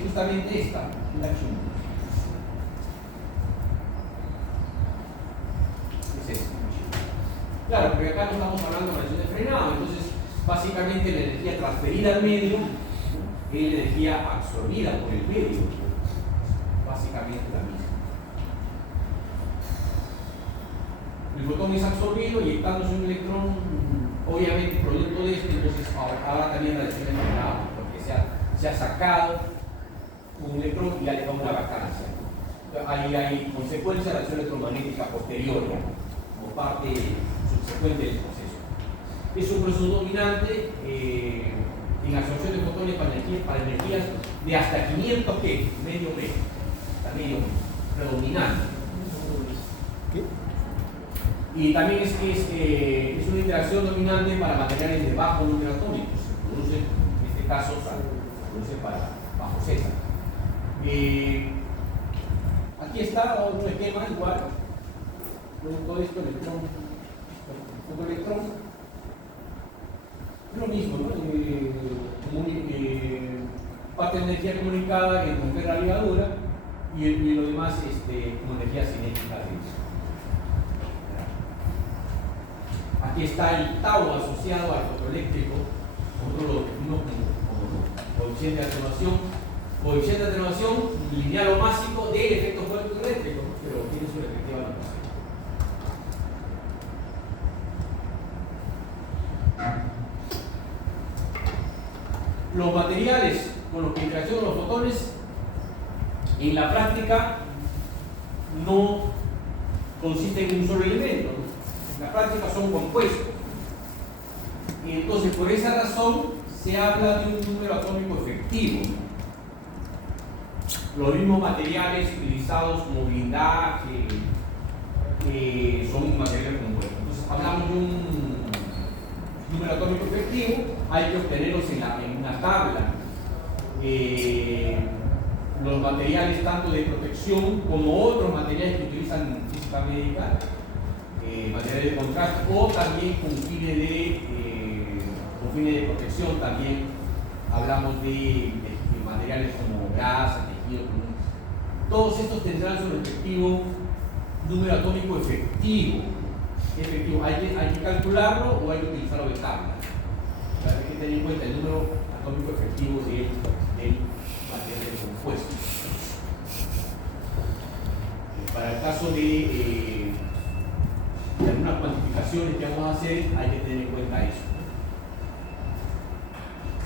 justamente esta, la Q. Es esta. Claro, porque acá no estamos hablando de relación de frenado, entonces básicamente la energía transferida al medio es la energía absorbida por el medio, básicamente la misma. El fotón es absorbido y estándose un electrón, obviamente producto de esto, entonces ahora también la relación de frenado, porque se ha sacado un electrón y ha dejado una vacancia. Ahí hay consecuencia de la acción electromagnética posterior, como parte subsecuente del proceso. Es un proceso dominante en absorción de fotones para energías de hasta 500 G, medio predominante. Y también es una interacción dominante para materiales de bajo número atómico. Se produce, en este caso, se produce para bajo Z. Aquí está otro esquema igual. Todo esto, fotoelectrón. Es lo mismo, ¿no? Parte de energía comunicada en romper la ligadura y lo demás como energía cinética. Aquí está el tau asociado al fotoeléctrico, nosotros lo definimos como coeficiente de atenuación. Coeficiente de atenuación lineal o másico del efecto fotoeléctrico, ¿no? Pero tiene su respectiva notación. Los materiales con los que interaccionan los fotones en la práctica no consisten en un solo elemento, ¿no? En la práctica son compuestos. Y entonces, por esa razón, se habla de un número atómico efectivo. Los mismos materiales utilizados como blindaje son materiales compuestos. Entonces, hablamos de un número atómico efectivo, hay que obtenerlos en una tabla. Los materiales tanto de protección como otros materiales que utilizan en física médica, materiales de contraste o también con fines de protección, también hablamos de materiales como grasa, tejido, todos estos tendrán su respectivo número atómico efectivo. Hay que calcularlo o hay que utilizarlo de tabla. Hay que tener en cuenta el número atómico efectivo del material compuesto. Para el caso de algunas cuantificaciones que vamos a hacer, hay que tener en cuenta eso.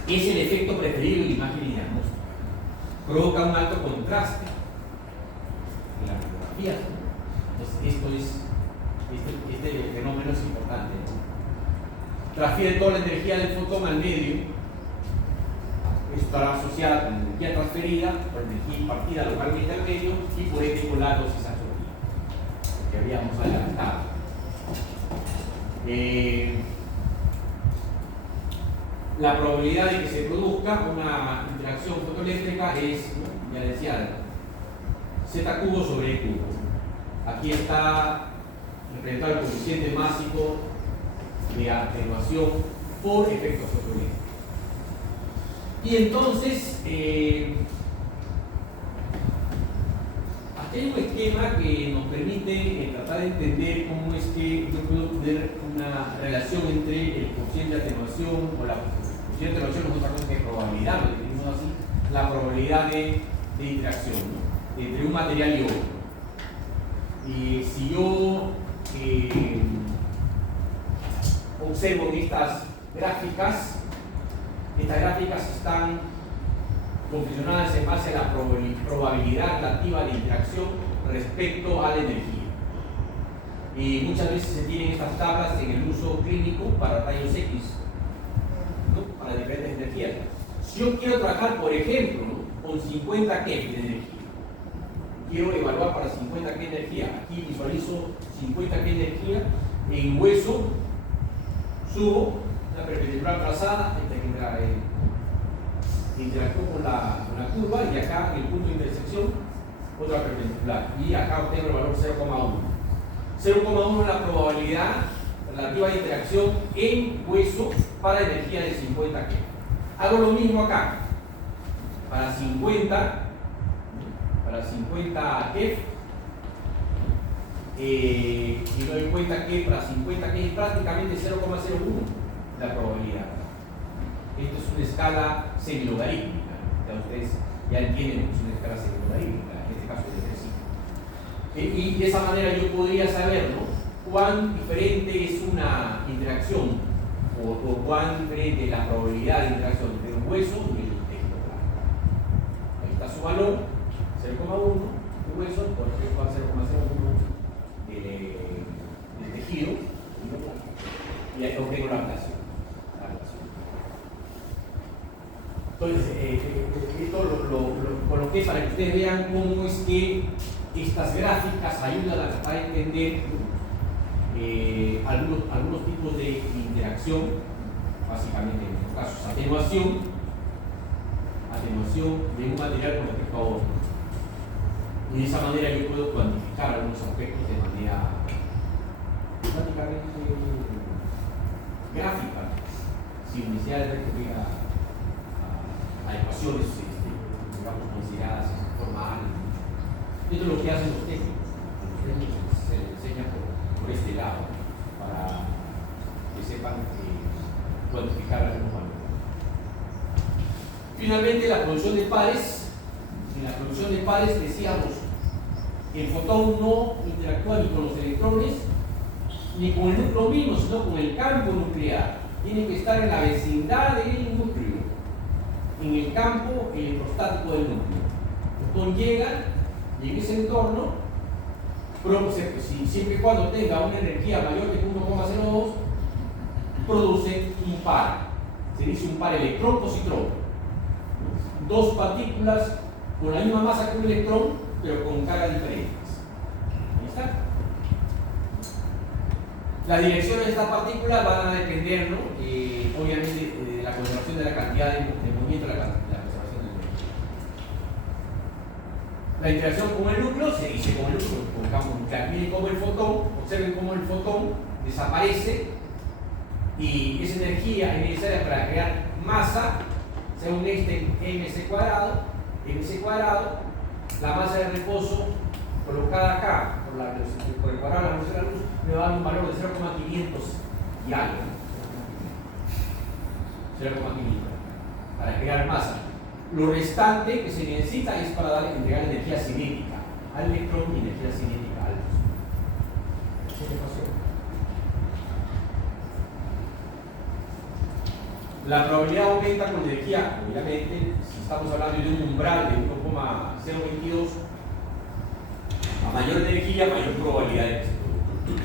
Es el efecto preferido de la imagen y diagnóstico. Provoca un alto contraste en las fotografías. Entonces, este fenómeno es importante, ¿no? Transfiere toda la energía del fotón al medio. Esto estará asociada con energía transferida, con energía impartida localmente al medio y por ende con la dosis absorbida, que habíamos adelantado. la probabilidad de que se produzca una interacción fotoeléctrica es, ya decía, Z cubo sobre E cubo. Aquí está representado el coeficiente másico de atenuación por efecto fotoeléctrico. Y entonces, aquí hay un esquema que nos permite tratar de entender cómo es que yo puedo tener una relación entre el coeficiente de atenuación o la coeficiente de atenuación no es otra cosa que probabilidad, lo definimos así, la probabilidad de interacción, ¿no?, entre un material y otro. Y si yo observo en estas gráficas están confeccionadas en base a la probabilidad relativa de interacción respecto a la energía. Y muchas veces se tienen estas tablas en el uso clínico para rayos X, ¿no?, para diferentes energías. Si yo quiero trabajar, por ejemplo, ¿no?, con 50 keV de energía, quiero evaluar para 50 keV de energía, aquí visualizo 50 keV de energía en hueso, subo la perpendicular trazada, interactúo con la curva, y acá en el punto de intersección otra perpendicular, y acá obtengo el valor 0,1. 0,1 es la probabilidad relativa de interacción en hueso para energía de 50 keV. Hago lo mismo acá, para 50 keV, y me doy cuenta que para 50 keV es prácticamente 0,01 la probabilidad. Esto es una escala semilogarítmica, ya ustedes ya entienden que es una escala semilogarítmica, en este caso de 3. Y de esa manera yo podría saber, ¿no?, cuán diferente es una interacción o cuán diferente es la probabilidad de interacción entre un hueso y el tejido plástico. Ahí está su valor, 0,1, un hueso por respecto a 0,01 del tejido, y ahí obtengo la relación. Entonces, esto con lo que es para que ustedes vean cómo es que estas gráficas ayudan a tratar de entender algunos tipos de interacción, básicamente en estos casos atenuación de un material con respecto a otro. Y de esa manera yo puedo cuantificar algunos aspectos de manera prácticamente gráfica, sin necesidad de recurrir a ecuaciones digamos, consideradas formales. Esto es lo que hacen los técnicos. Se les enseña por este lado para que sepan cuantificar algunos valores. Finalmente, la producción de pares. En la producción de pares decíamos que el fotón no interactúa ni con los electrones ni con el núcleo mismo, sino con el campo nuclear. Tiene que estar en la vecindad del núcleo, en el campo electrostático del núcleo. El fotón llega y en ese entorno, siempre y cuando tenga una energía mayor de 1,02, produce un par. Se dice un par electrón-positrón. Dos partículas con la misma masa que un electrón, pero con cargas diferentes. Ahí está. Las direcciones de estas partículas van a depender, ¿no?, obviamente, de la conservación de la cantidad de movimiento, la conservación del movimiento. La interacción con el núcleo se dice con el núcleo, con el campo nuclear. Miren cómo el fotón, observen cómo el fotón desaparece y esa energía es necesaria para crear masa, según este mc cuadrado, la masa de reposo colocada acá por el cuadrado de la velocidad de la luz me va a dar un valor de 0,500 y algo. 0,500 para crear masa. Lo restante que se necesita es para entregar energía cinética al electrón y energía cinética al luz. ¿Qué pasó? La probabilidad aumenta con energía, obviamente, si estamos hablando de un umbral de 1,022, a mayor energía, mayor probabilidad de que se produzca.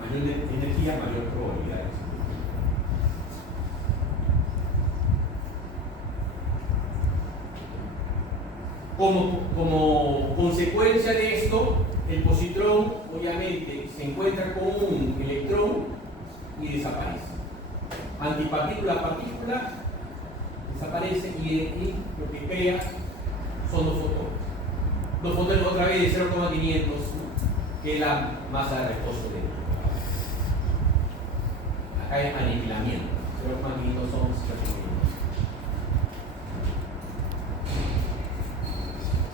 Mayor energía, mayor probabilidad de que se produzca. Como consecuencia de esto, el positrón obviamente se encuentra con un electrón y desaparece. antipartícula-partícula desaparece y lo que crea son dos fotones. Dos fotones otra vez de 0,500, que es la masa de reposo de acá es aniquilamiento. 0,500 son 0,500.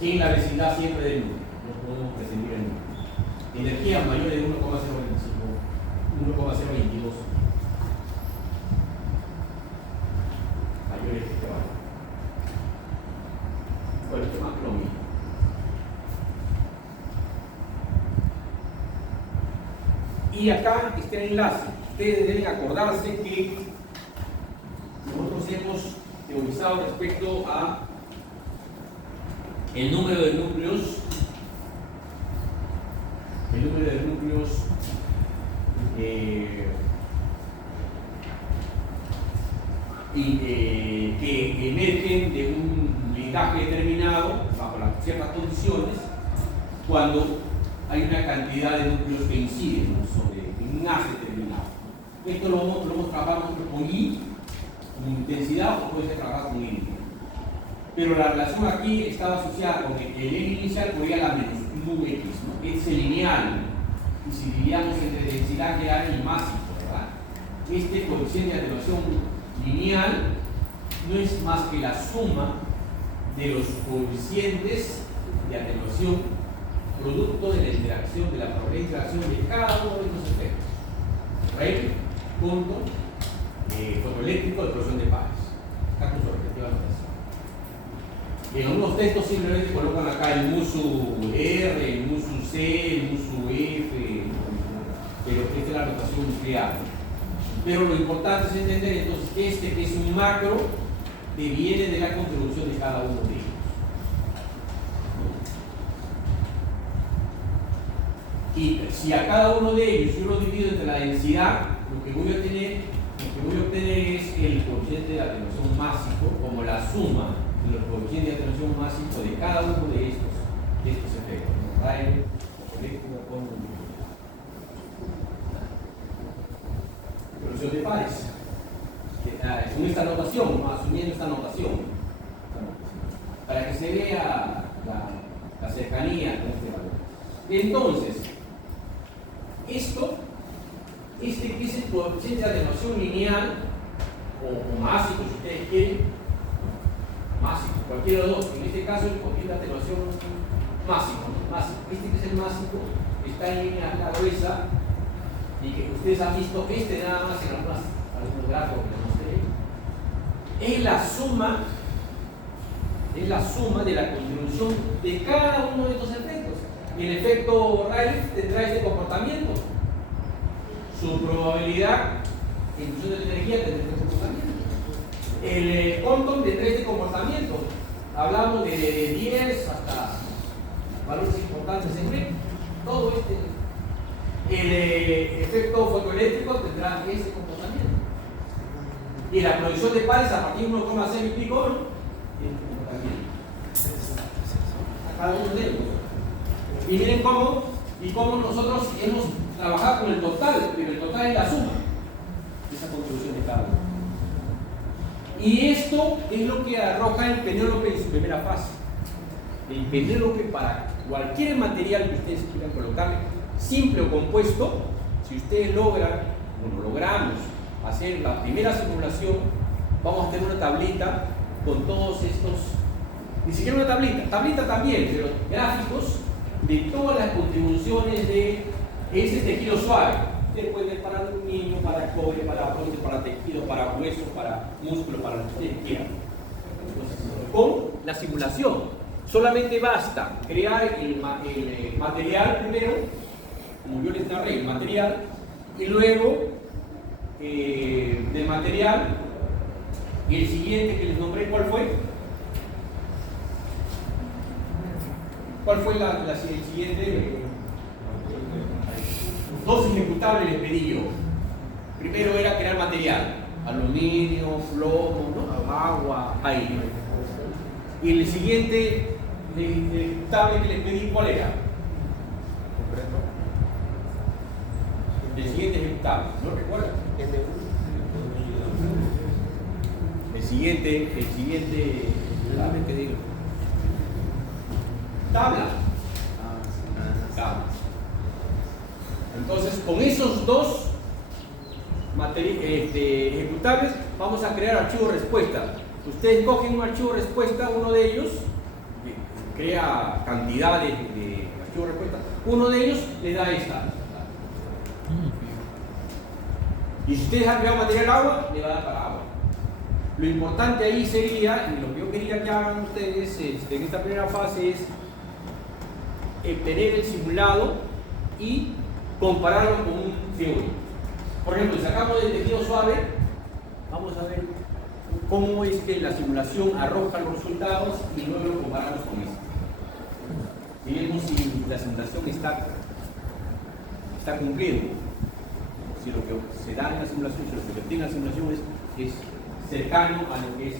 En la vecindad siempre del 1, no podemos prescindir el 1. Energía mayor de 1,025, 1,022. Mayor es este valor. Bueno, esto más que lo mismo. Y acá está el enlace. Ustedes deben acordarse que nosotros hemos teorizado respecto a el número de núcleos, que emergen de un blindaje determinado bajo ciertas condiciones cuando hay una cantidad de núcleos que inciden, ¿no?, sobre un haz determinado. Esto lo hemos trabajado con I, con intensidad, o puede ser trabajado con I. Pero la relación aquí estaba asociada con que el N inicial podía la menos UX, ¿no?, que es lineal. Y si dividíamos entre densidad que era el máximo, ¿verdad? Este coeficiente de atenuación lineal no es más que la suma de los coeficientes de atenuación producto de la interacción, de la probabilidad de interacción de cada uno de estos efectos. Rayleigh, punto, fotoeléctrico de explosión de pares. Está con su respectiva notación. En algunos textos simplemente colocan acá el musu R, el musu C, el musu F, pero esta es la notación nuclear. Pero lo importante es entender entonces que que es un macro que viene de la contribución de cada uno de ellos. Y si a cada uno de ellos yo lo divido entre la densidad, lo que voy a obtener es el coeficiente de atenuación másico como la suma de los coeficientes de atenuación másico de cada uno de estos efectos. Rayleigh, fotoeléctrica con explosión de pares. Con esta notación, asumiendo esta notación, para que se vea la cercanía con este valor. Entonces, que es el coeficiente de atenuación lineal o másico, si ustedes quieren, másico, cualquiera de los dos. En este caso, el coeficiente de atenuación másico, que es el másico, está en línea la gruesa y que ustedes han visto nada más en algunos gráficos que les mostré. Es la suma de la contribución de cada uno de estos efectos. Y el efecto Rayleigh tendrá este comportamiento. Su probabilidad en función de la energía tendrá este comportamiento. El Compton tendrá este comportamiento. Hablamos de 10 hasta valores importantes en B. Todo el efecto fotoeléctrico tendrá este comportamiento. Y la producción de pares a partir de 1,0 y pico, este comportamiento. A cada uno de ellos. Y miren cómo nosotros hemos trabajado con el total, pero el total es la suma de esa contribución de cada uno. Y esto es lo que arroja el Penélope en su primera fase. El Penélope, para cualquier material que ustedes quieran colocarle, simple o compuesto, si ustedes logramos hacer la primera simulación, vamos a tener una tablita con todos estos, ni siquiera una tablita también, pero gráficos de todas las contribuciones de ese tejido suave. Ustedes pueden ver para aluminio, para cobre, para bronce, para tejido, para hueso, para músculo, para lo que ustedes quieran. Entonces, con la simulación, solamente basta crear el material primero, como yo les narré, el material, y luego del material, y el siguiente que les nombré, ¿cuál fue? ¿Cuál fue el siguiente? Dos ejecutables les pedí yo. Primero era crear material, aluminio, plomo, ¿no?, agua, aire. Y el siguiente ejecutable que les pedí, ¿cuál era? El siguiente ejecutable, ¿no recuerdan? El siguiente, dame que digo. Tabla. Tabla. Entonces, con esos dos ejecutables, vamos a crear archivo respuesta. Ustedes cogen un archivo respuesta, uno de ellos, que crea cantidades de archivo respuesta, uno de ellos le da esta. Y si ustedes han creado material agua, le va a dar para agua. Lo importante ahí sería, y lo que yo quería que hagan ustedes en esta primera fase es tener el simulado y compararlo con un teórico. Por ejemplo, si sacamos el tejido suave, vamos a ver cómo es que la simulación arroja los resultados y luego lo comparamos con esto. Y vemos si la simulación está cumpliendo. Si lo que se da en la simulación, si lo que se obtiene en la simulación es cercano a lo que es.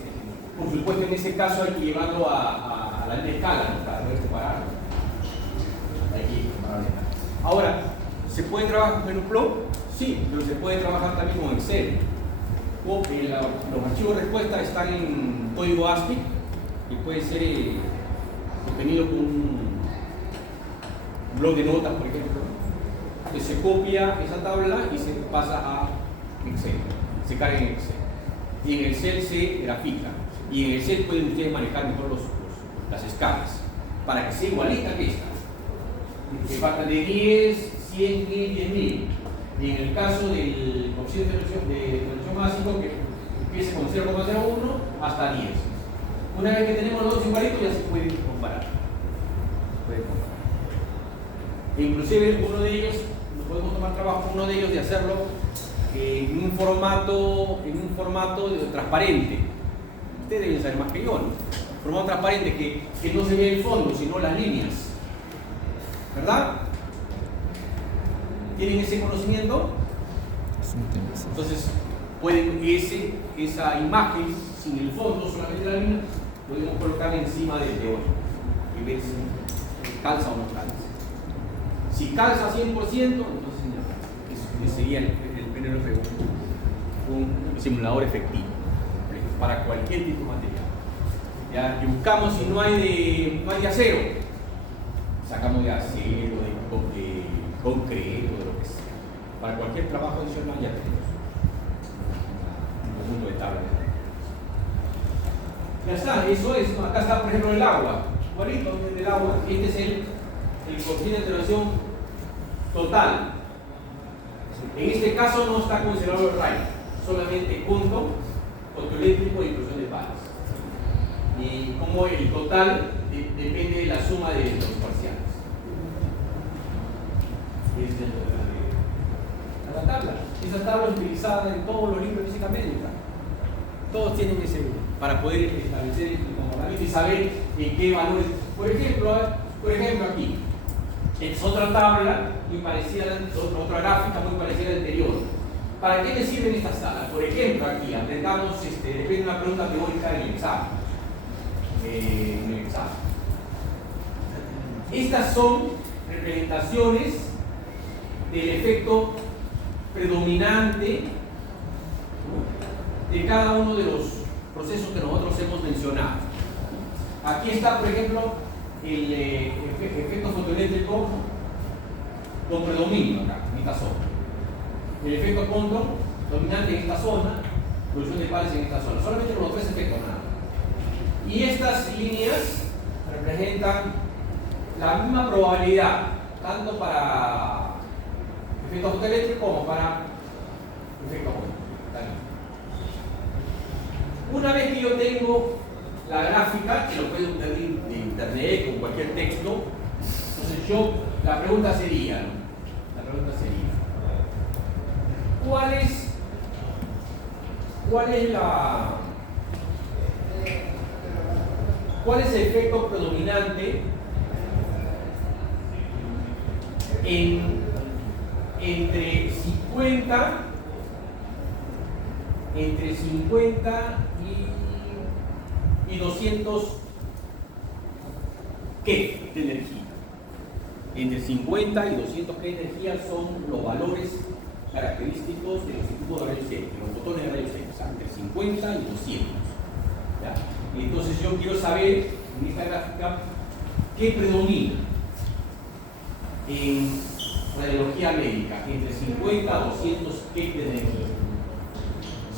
Por supuesto, en ese caso hay que llevarlo a la escala, ¿no? Para poder compararlo. Hay que compararlo. Ahora, ¿se puede trabajar con Menuplo? Sí, pero se puede trabajar también con Excel. Los archivos de respuesta están en código ASCII y puede ser obtenido con un blog de notas, por ejemplo. Que se copia esa tabla y se pasa a Excel, se carga en Excel. Y en Excel se grafica. Y en Excel pueden ustedes manejar mejor las escalas para que sea igualita que esta. Que falta de 10, 100, 10.000. Y en el caso del coeficiente de corrección básico, que empiece con 0,01 hasta 10. Una vez que tenemos los dos igualitos, ya se pueden comparar. E inclusive uno de ellos, nos podemos tomar trabajo uno de ellos de hacerlo en un formato transparente. Ustedes deben saber más que yo, ¿no? Formato transparente que no se ve el fondo, sino las líneas. ¿Verdad? ¿Tienen ese conocimiento? Entonces, pueden esa imagen sin el fondo, solamente la línea, podemos colocarla encima del teórico y ver si calza o no calza. Si calza 100%, entonces ya, sería el PNLP un simulador efectivo para cualquier tipo de material. Ya, y buscamos si no hay de acero, sacamos de acero, de concreto, de lo que sea. Para cualquier trabajo adicional ya tenemos un conjunto de tablas. Ya está, eso es. Acá está, por ejemplo, el agua. Igualito del agua. Este es el coeficiente de atenuación total. En este caso no está considerado el rayo, solamente punto fotoeléctrico y inclusión de pares. Y como el total depende de la suma de los parciales. La tabla. Esa tabla es utilizada en todos los libros de física médica. Todos tienen ese para poder establecer el comportamiento y saber en qué valores. Por ejemplo aquí. Es otra tabla muy parecida, otra gráfica muy parecida a la anterior. ¿Para qué me sirven estas tablas? Por ejemplo, aquí aprendamos, depende de una pregunta teórica en el examen. Estas son representaciones del efecto predominante de cada uno de los procesos que nosotros hemos mencionado. Aquí está, por ejemplo, el efecto fotoeléctrico con predominio acá, en esta zona. El efecto Condon dominante en esta zona, producción de pares en esta zona. Solamente los tres efectos nada. Y estas líneas representan la misma probabilidad, tanto para efecto fotoeléctrico como para efecto Condon. Una vez que yo tengo la gráfica, que lo puedo obtener de internet con cualquier texto, entonces la pregunta sería, ¿cuál es el efecto predominante entre 50 y 200 ¿qué? De energía. Entre 50 y 200 ¿qué? De energía son los valores característicos de los equipos de rayos X, de los botones de rayos X, entre 50 y 200. ¿Ya? Entonces yo quiero saber en esta gráfica qué predomina en radiología médica entre 50 a 200 kek de energía.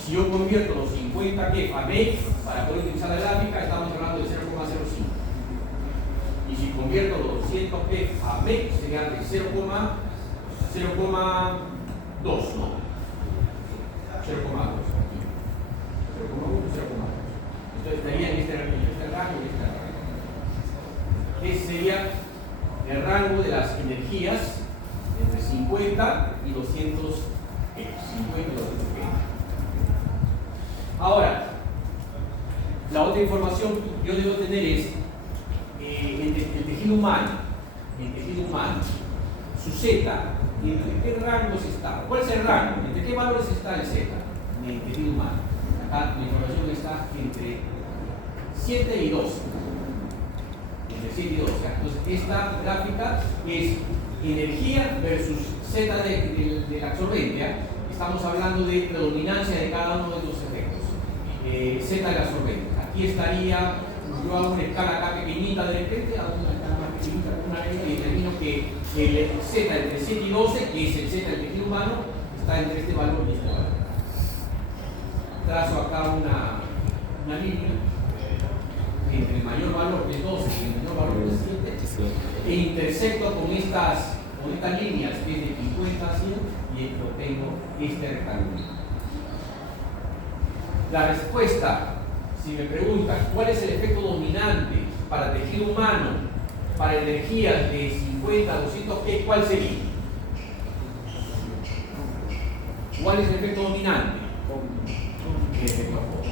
Si yo convierto los 50 kek a MEC para poder utilizar la gráfica, estamos hablando de 0,05. Y si convierto los 200 kek a MEC, serían de 0,2, ¿no? 0,2. 0,1, 0,2. Entonces estaría en este rango y este rango. Ese sería el rango de las energías entre 50 y 200 K. 50 y 200 K. Ahora, la otra información que yo debo tener es el tejido humano. El tejido humano, su Z, ¿entre qué rangos está? ¿Cuál es el rango? ¿Entre qué valores está el Z en el tejido humano? Acá la información está entre 7 y 12. Entre 7 y 12. Entonces, esta gráfica es energía versus Z del absorbente. Estamos hablando de predominancia de cada uno de los efectos. Z del absorbente. Aquí estaría, yo hago una escala acá pequeñita de repente, hago una escala más pequeñita con una regla y determino que el Z entre 7 y 12, que es el Z del tejido humano, está entre este valor y este valor. Trazo acá una línea entre el mayor valor de 12 y el menor valor de 7 e intersecto con estas líneas que es de 50 a 100 y obtengo este rectángulo. La respuesta, si me preguntan cuál es el efecto dominante para el tejido humano, para energías de 50 a 200 K, ¿cuál sería? ¿Cuál es el efecto dominante? El efecto Fock.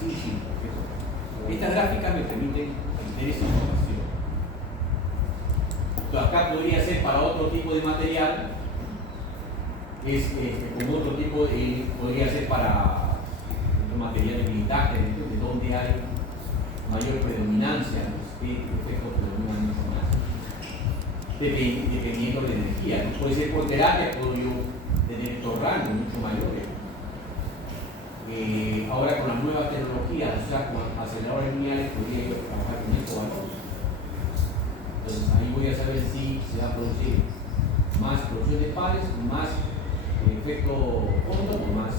Sí. Esta gráfica me permite tener esa información. Entonces, acá podría ser para otro tipo de material, como otro tipo podría ser para material de blindaje, de donde hay mayor predominancia, los efectos predominan más, dependiendo de la energía. Puede ser por terapia, puedo yo tener estos rangos mucho mayores. Ahora con las nuevas tecnologías, o sea, con aceleradores lineales, podría yo trabajar con estos valores. Entonces ahí voy a saber si se va a producir más producción de pares, más efecto hondo o más.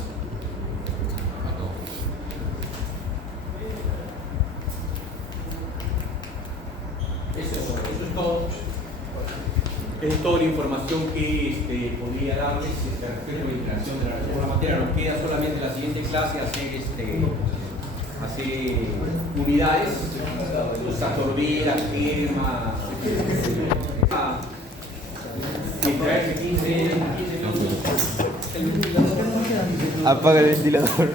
Eso es todo. Es toda la información que podría darles respecto a la integración de la materia. Nos queda solamente la siguiente clase hacer unidades, absorber, firma, extraerse 15 minutos. Apaga el ventilador.